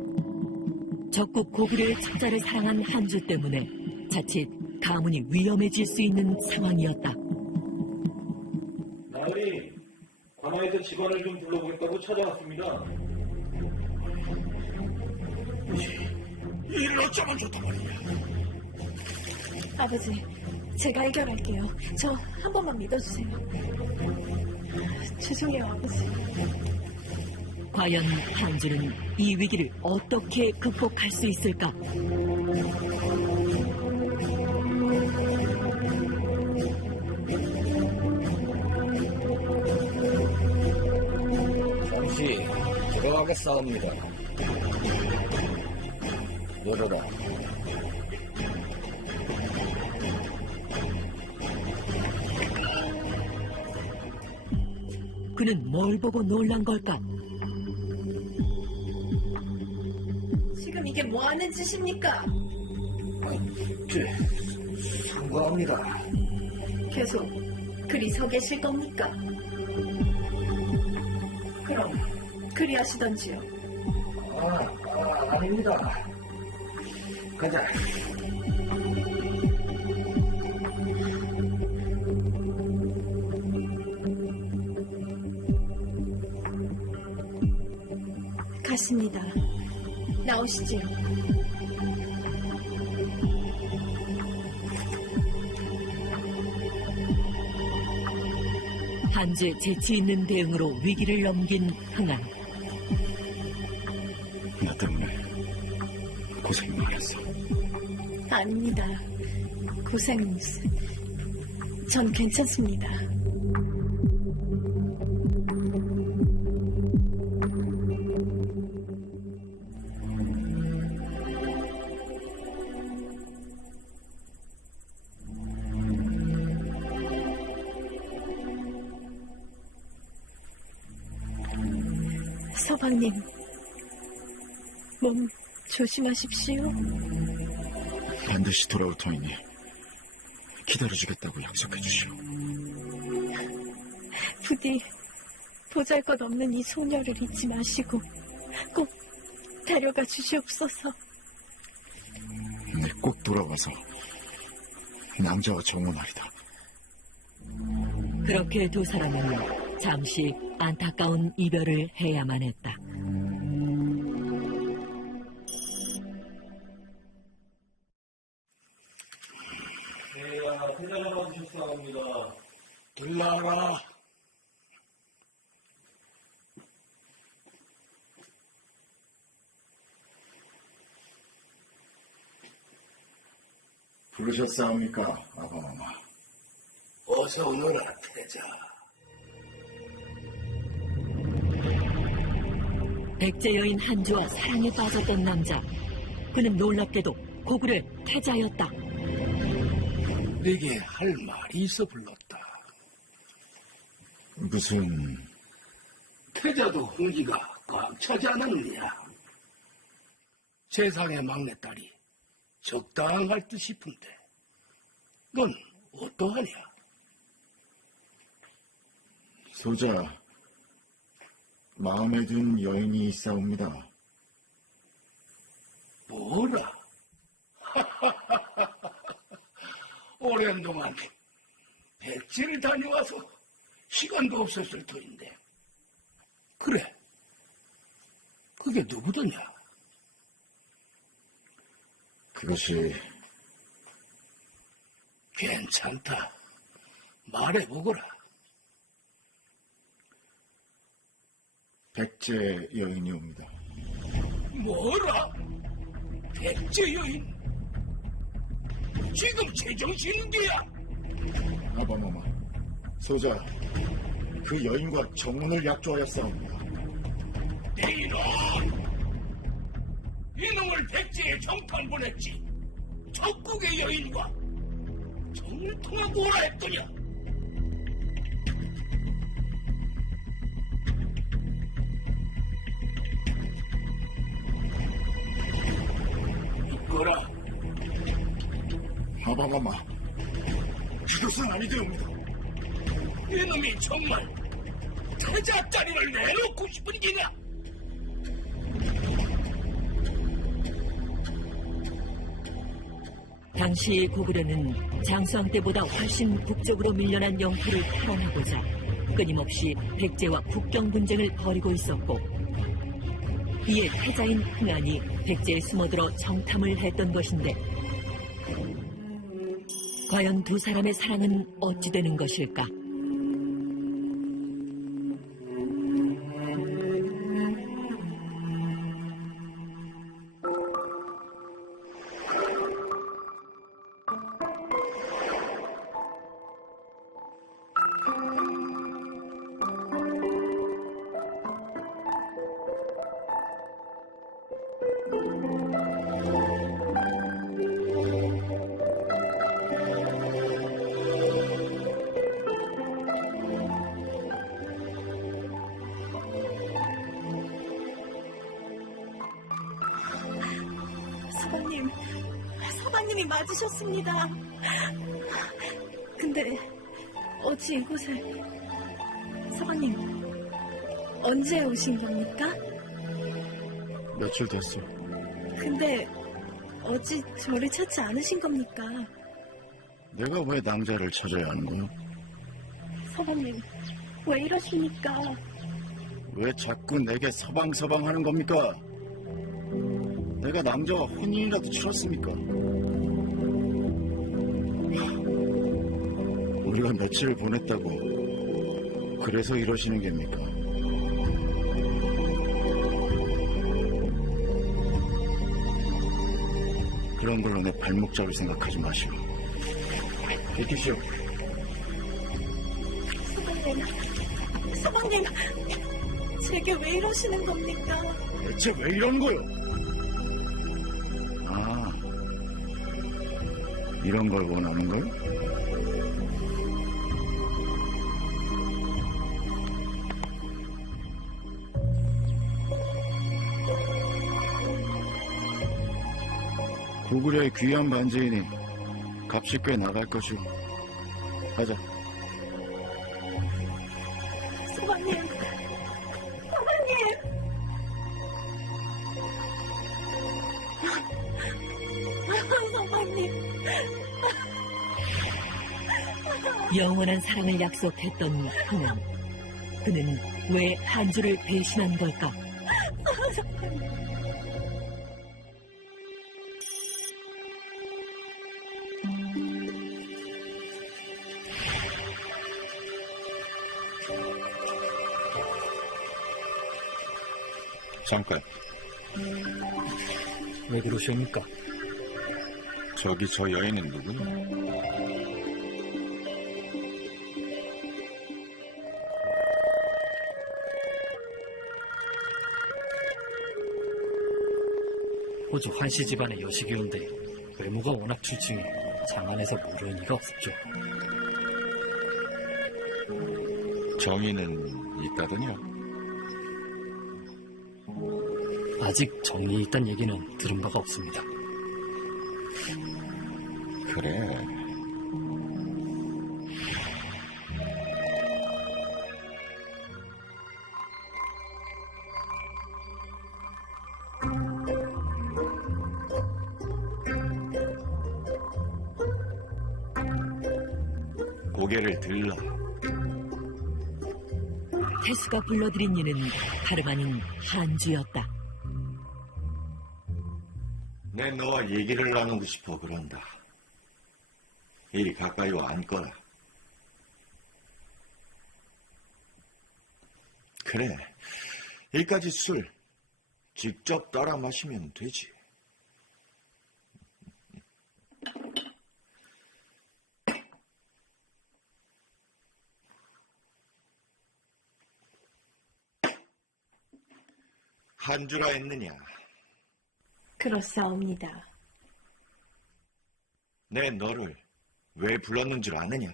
적국 고구려의 첩자를 사랑한 한주 때문에 자칫 가문이 위험해질 수 있는 상황이었다. 나으리, 관아에서 집안을 좀 둘러보겠다고 찾아왔습니다. 일을 어쩌면 좋단 말이야. 아버지, 제가 해결할게요. 저 한 번만 믿어주세요. 죄송해요, 아버지. 과연 한주는 이 위기를 어떻게 극복할 수 있을까? 잠시 들어가겠사옵니다. 노려라. 그는 뭘 보고 놀란 걸까? 지금 이게 뭐 하는 짓입니까? 상고합니다. 계속 그리 서 계실 겁니까? 그럼 그리 하시던지요. 아닙니다. 가자. 갔습니다. 나오시지요. 한주의 재치 있는 대응으로 위기를 넘긴 흥한. 나 때문에 고생 많았어. 아닙니다. 고생은 무슨. 전 괜찮습니다. 서방님, 몸 조심하십시오. 반드시 돌아올 터이니 기다려주겠다고 약속해 주시오. 부디 보잘것없는 이 소녀를 잊지 마시고 꼭 데려가 주시옵소서. 네, 꼭 돌아와서 낭자와 정원하리다. 그렇게 두 사람은 잠시 안타까운 이별을 해야만 했다. 네, 대장 받으셨사옵니다. 들라라. 부르셨사옵니까, 아바마마? 어서 오너라, 태자. 백제 여인 한주와 사랑에 빠졌던 남자. 그는 놀랍게도 고구려 태자였다. 내게 할 말이 있어 불렀다. 무슨... 태자도 흥기가 꽉 차지 않았느냐? 세상의 막내딸이 적당할 듯 싶은데 넌 어떠하냐? 소자, 마음에 든 여인이 있사옵니다. 뭐라? 오랜 동안 백지를 다녀와서 시간도 없었을 터인데. 그래, 그게 누구더냐? 그것이 괜찮다. 말해보거라. 백제 여인이옵니다. 뭐라? 백제 여인? 지금 제정신인데야? 아바마마, 소자, 그 여인과 정혼을 약조하였사옵니다. 이놈! 이놈을 백제에 정판 보냈지. 적국의 여인과 정을 통하고 오라 했더냐? 이거라. 아바마마, 그것은 아니되옵니다. 이놈이 정말 태자짜리를 내놓고 싶은 게냐? 당시 고구려는 장수왕 때보다 훨씬 북쪽으로 밀려난 영토를 탈환하고자 끊임없이 백제와 국경 분쟁을 벌이고 있었고, 이에 태자인 흥안이 백제에 숨어들어 정탐을 했던 것인데, 과연 두 사람의 사랑은 어찌 되는 것일까? 서방님이 맞으셨습니다. 근데 어찌 이곳에... 서방님, 언제 오신 겁니까? 며칠 됐어. 근데 어찌 저를 찾지 않으신 겁니까? 내가 왜 낭자를 찾아야 하는 거야? 서방님, 왜 이러십니까? 왜 자꾸 내게 서방서방 하는 겁니까? 내가 낭자와 혼인이라도 치렀습니까? 우리가 며칠 보냈다고 그래서 이러시는 겁니까? 그런 걸로 내 발목 잡을 생각하지 마시오. 비키시오. 서방님, 제게 왜 이러시는 겁니까? 대체 왜 이런 거요? 아, 이런 걸 원하는 거요? 고구려의 귀한 반지이니 값이 꽤 나갈 것이오. 가자. 서방님, 서방님! 서방님, 영원한 사랑을 약속했던 흥은 그는 왜 한주를 배신한 걸까? 잠깐, 왜 그러시옵니까? 저기 저 여인은 누구니? 호주 환씨 집안의 여식이온데 외모가 워낙 출중해 장안에서 모르는 이가 없었죠. 정의는 있다더냐? 아직 정이 있단 얘기는 들은 바가 없습니다. 그래. 고개를 들라. 태수가 불러들인 이는 다름 아닌 한주였다. 내 너와 얘기를 나누고 싶어 그런다. 이리 가까이 와 앉거라. 그래, 이까지 술 직접 따라 마시면 되지. 한주라 했느냐? 그렇사옵니다. 내 너를 왜 불렀는 줄 아느냐?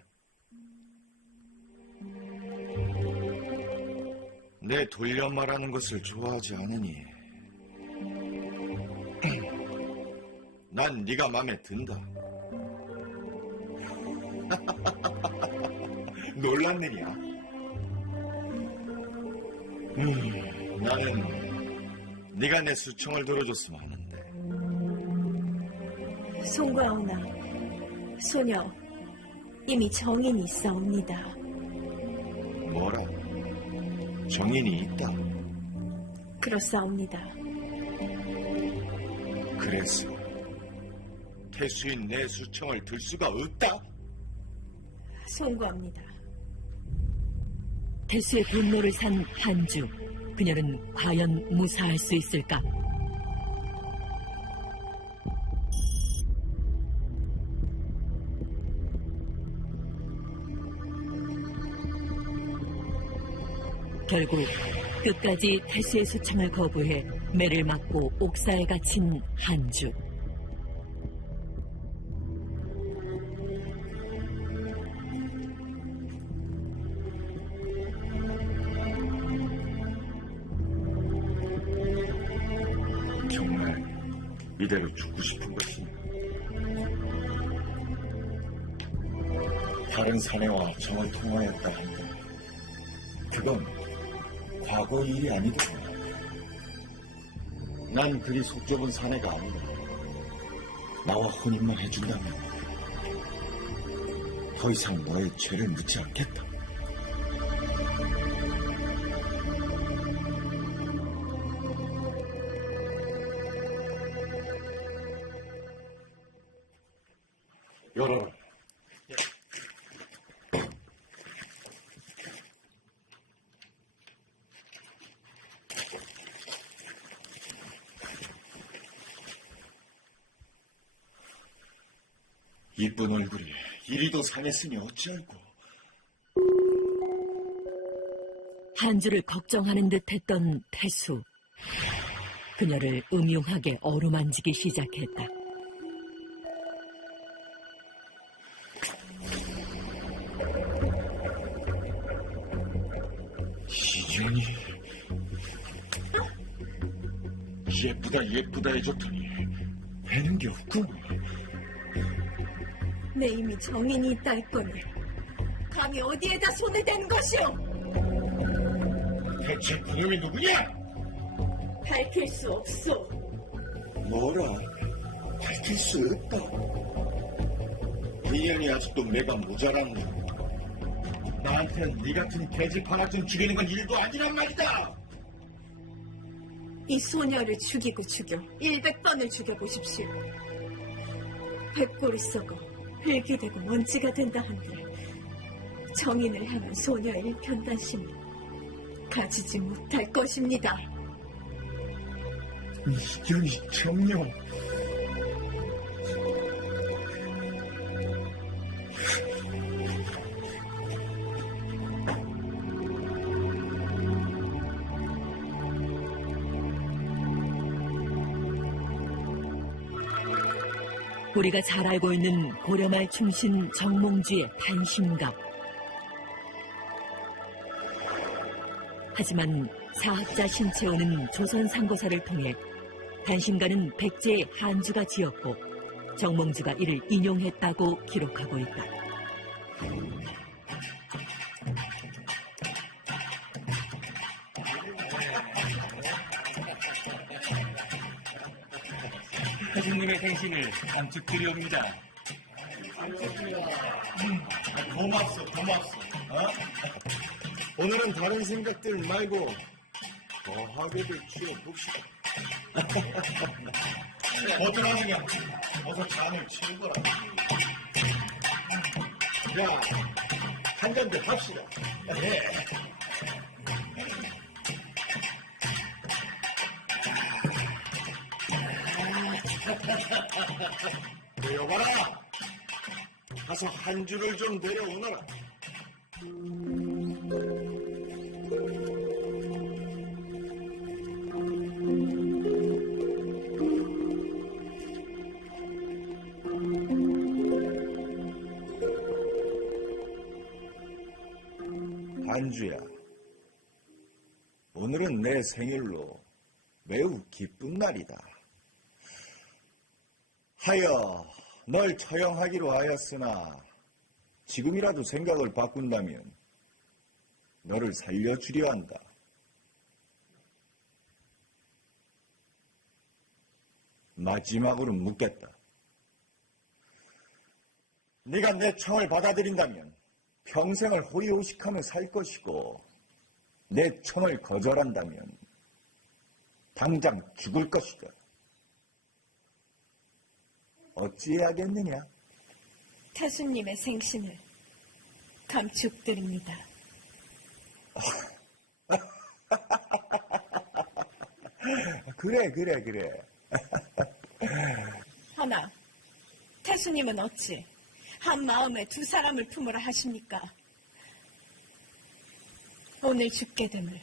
내 돌려 말하는 것을 좋아하지 않으니 난 네가 마음에 든다. 놀랐느냐? 나는 네가 내 수청을 들어줬으면 하는데. 송과오나, 소녀, 이미 정인이 있사옵니다. 뭐라? 정인이 있다. 그렇사옵니다. 그래서 태수인 내 수청을 들 수가 없다. 송구합니다. 태수의 분노를 산 한주. 그녀는 과연 무사할 수 있을까? 결국 끝까지 태수의 수청을 거부해 매를 맞고 옥사에 갇힌 한주. 정말 이대로 죽고 싶은 것이냐? 다른 사내와 정을 통하였다 한다. 그건 과거의 일이 아니더라. 난 그리 속 좁은 사내가 아니다. 나와 혼인만 해준다면 더 이상 너의 죄를 묻지 않겠다. 열어라. 이쁜 얼굴이 이리도 상했으니 어찌할꼬. 한주를 걱정하는 듯했던 태수. 그녀를 음흉하게 어루만지기 시작했다. 희연이 예쁘다 해줬더니 되는 게 없군. 내 이미 정인이 있다 했거니 감히 어디에다 손을 대는 것이오? 대체 그놈이 누구냐? 밝힐 수 없소. 뭐라? 밝힐 수 없다. 희연이 아직도 매가 모자란다. 나한테는 네 같은 계집 하나 좀 죽이는 건 일도 아니란 말이다. 이 소녀를 죽이고 죽여 100번을 죽여보십시오. 백골이 썩어 흙이 되고 먼지가 된다 한들 정인을 향한 소녀의 일편단심을 가지지 못할 것입니다. 희연이 정녕. 우리가 잘 알고 있는 고려말 충신 정몽주의 단심가. 하지만 사학자 신채호는 조선 상고사를 통해 단심가는 백제의 한주가 지었고 정몽주가 이를 인용했다고 기록하고 있다. 태수님의 생신을 감축드리옵니다. 고맙소. 오늘은 다른 생각들 말고 거하게들 치워봅시다. 거절하느냐? 어서 잔을 치우거라. 야, 한 잔들 합시다. 네. 여봐라. 가서 한 줄을 좀 내려오너라. 한주야, 오늘은 내 생일로 매우 기쁜 날이다. 하여 널 처형하기로 하였으나 지금이라도 생각을 바꾼다면 너를 살려주려 한다. 마지막으로 묻겠다. 네가 내 청을 받아들인다면 평생을 호의호식하며 살 것이고 내 청을 거절한다면 당장 죽을 것이다. 어찌해야겠느냐? 태수님의 생신을 감축드립니다. 그래. 하나, 태수님은 어찌 한 마음에 두 사람을 품으라 하십니까? 오늘 죽게 됨을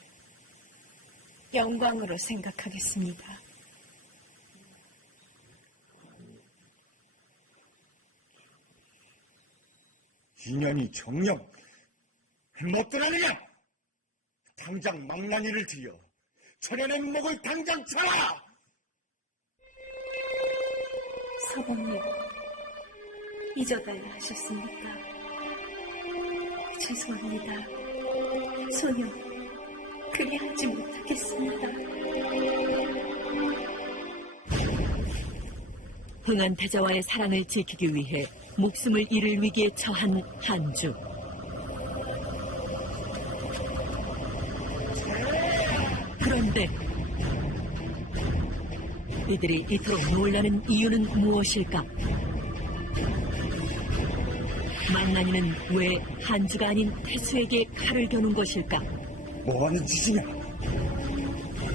영광으로 생각하겠습니다. 인연이 정령 못들어느냐? 당장 망나니를 들여 천연의 목을 당장 쳐라! 서방님, 잊어달라 하셨습니까? 죄송합니다. 소녀, 그리하지 못하겠습니다. 흥한 태자와의 사랑을 지키기 위해 목숨을 잃을 위기에 처한 한주. 그런데 이들이 이토록 놀라는 이유는 무엇일까? 망나니는 왜 한주가 아닌 태수에게 칼을 겨눈 것일까? 뭐하는 짓이냐?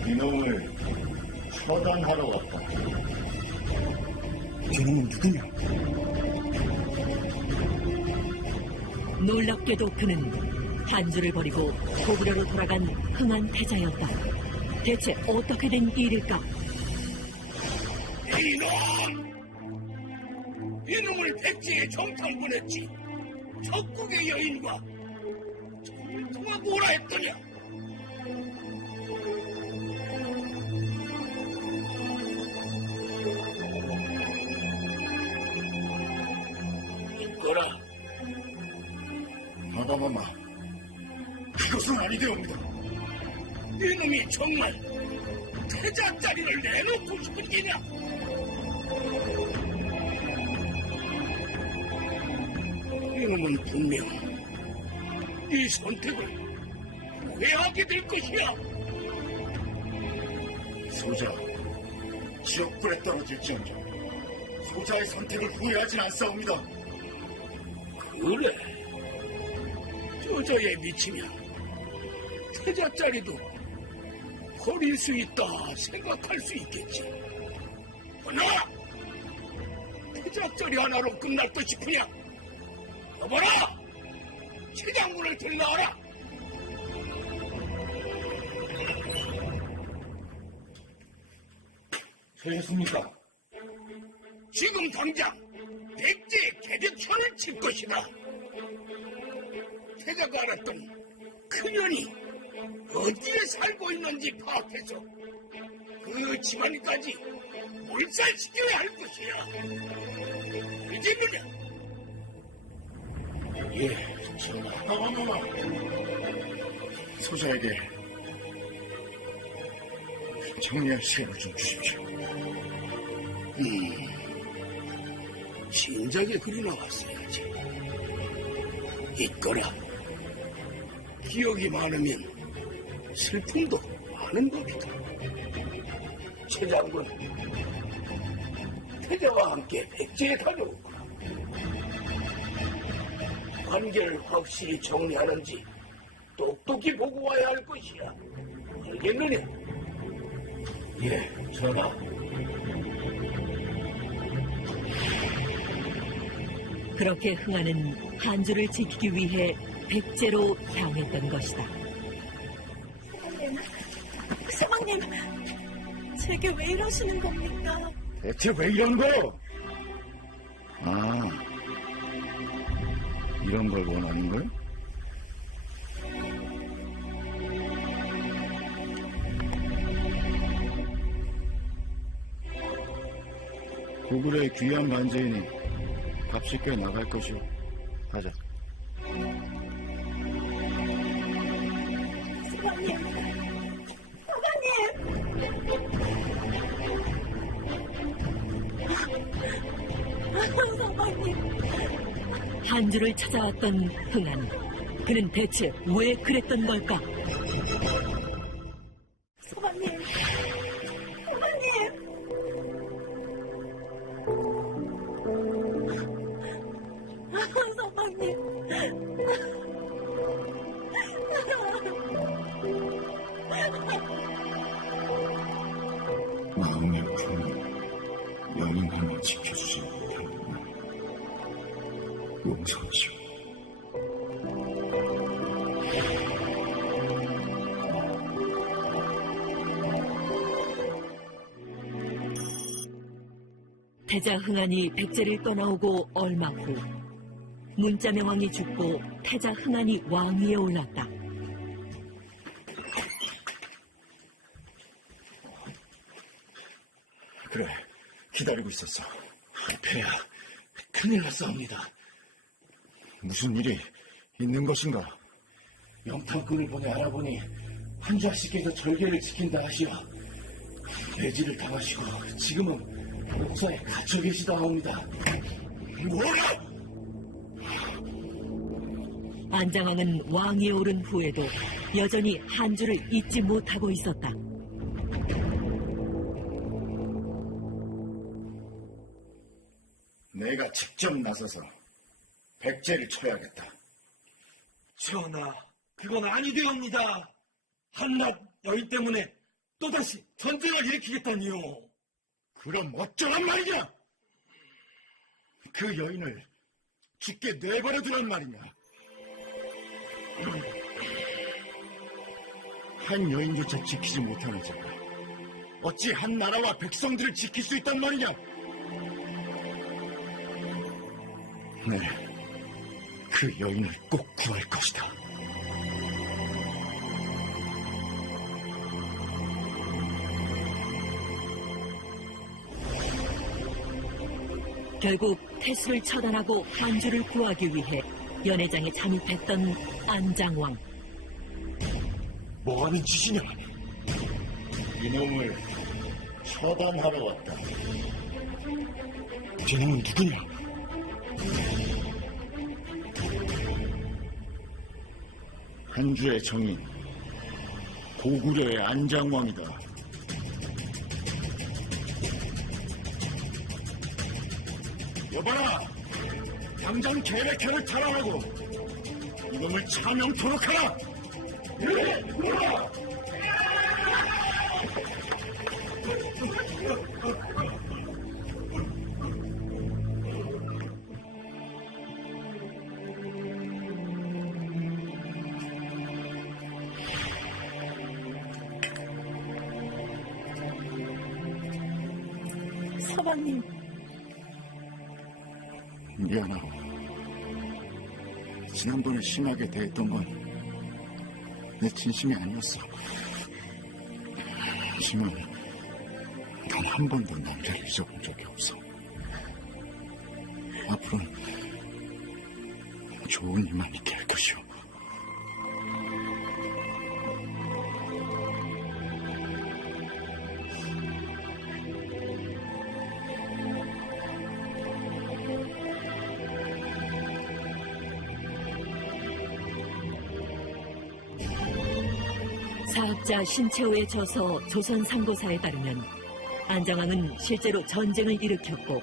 이놈을 처단하러 왔다. 저놈은 누구냐? 놀랍게도 그는 한주를 버리고 고구려로 돌아간 흥한 태자였다. 대체 어떻게 된 일일까? 이놈! 이놈을 백제에 정탐 보냈지. 적국의 여인과 통하고 오라 했더냐? 이거라. 마마마마, 그것은 아니되옵니다. 이놈이 정말 태자짜리를 내놓고 싶은 게냐? 이놈은 분명 이 선택을 후회하게 될 것이야. 소자, 지옥불에 떨어질지언정 소자의 선택을 후회하진 않사옵니다. 그래. 저자에 미치면 태자짜리도 버릴 수 있다 생각할 수 있겠지. 허나 태자짜리 하나로 끝날 듯 싶으냐? 여봐라! 최장군을 들러와라! 되셨습니까? 지금 당장 백제의 개벽천을 칠 것이다. 태자가 알았던 그년이 어디에 살고 있는지 파악해서 그 집안까지 몰살시켜야 할 것이야. 이제 뭐냐? 예, 전하. 마마마마, 소자에게 정리할 시간을 좀 주십시오. 진작에 그리 나왔어야지. 있거라. 기억이 많으면 슬픔도 많은 법이다. 최장군, 태자와 함께 백제에 다녀오거라. 관계를 확실히 정리하는지 똑똑히 보고 와야 할 것이야. 알겠느냐? 예, 전하. 그렇게 흥하는 한주를 지키기 위해 백제로 향했던 것이다. 사방님, 제게 왜 이러시는 겁니까? 대체 왜 이러는 거요? 아, 이런 걸 원하는 거요? 고구려의 귀한 반제이니 값이 꽤 나갈 것이오. 가자. 사방님, 사방님! 한주를 찾아왔던 흥한. 그는 대체 왜 그랬던 걸까? 사방님! 사방님! 사방님! 마음의 품은 영영 하나 지켜주지 못하는구나. 용서하시오. 태자 흥한이 백제를 떠나오고 얼마 후 문자명왕이 죽고 태자 흥한이 왕위에 올랐다. 그래, 기다리고 있었어. 폐하, 큰일 났사옵니다. 무슨 일이 있는 것인가? 영탐꾼을 보내 알아보니 한주 아씨께서 절개를 지킨다 하시어 매질을 당하시고 지금은 옥사에 갇혀 계시다옵니다. 뭐라? 안장왕은 왕위에 오른 후에도 여전히 한주를 잊지 못하고 있었다. 내가 직접 나서서 백제를 쳐야겠다. 전하, 그건 아니되옵니다. 한낱 여인 때문에 또다시 전쟁을 일으키겠다니요. 그럼 어쩌란 말이냐? 그 여인을 죽게 내버려 두란 말이냐? 한 여인조차 지키지 못하는 자가 어찌 한 나라와 백성들을 지킬 수 있단 말이냐? 네, 그 여인을 꼭 구할 것이다. 결국 태수를 처단하고 한주를 구하기 위해 연회장에 잠입했던 안장왕. 뭐하는 짓이냐? 이놈을 처단하러 왔다. 저놈은 누구냐? 한주의 정인 고구려의 안장왕이다. 여봐라! 당장 계획회를 탈환하고 이놈을 차명토록 하라! 예! 뭐라! 서방님, 미안하고 지난번에 심하게 대했던 건 내 진심이 아니었어. 하지만 단 한 번도 남자를 잊어본 적이 없어. 앞으로는 좋은 일만 있게 할 것이오. 사학자 신채호의 저서 조선 상고사에 따르면 안장왕은 실제로 전쟁을 일으켰고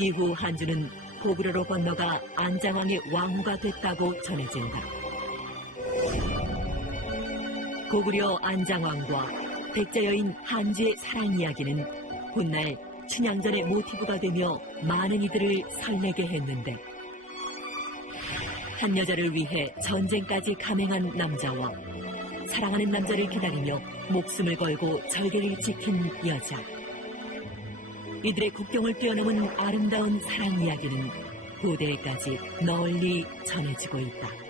이후 한주는 고구려로 건너가 안장왕의 왕후가 됐다고 전해진다. 고구려 안장왕과 백제 여인 한주의 사랑 이야기는 훗날 춘향전의 모티브가 되며 많은 이들을 설레게 했는데 한 여자를 위해 전쟁까지 감행한 남자와 사랑하는 남자를 기다리며 목숨을 걸고 절개를 지킨 여자. 이들의 국경을 뛰어넘은 아름다운 사랑 이야기는 고대에까지 널리 전해지고 있다.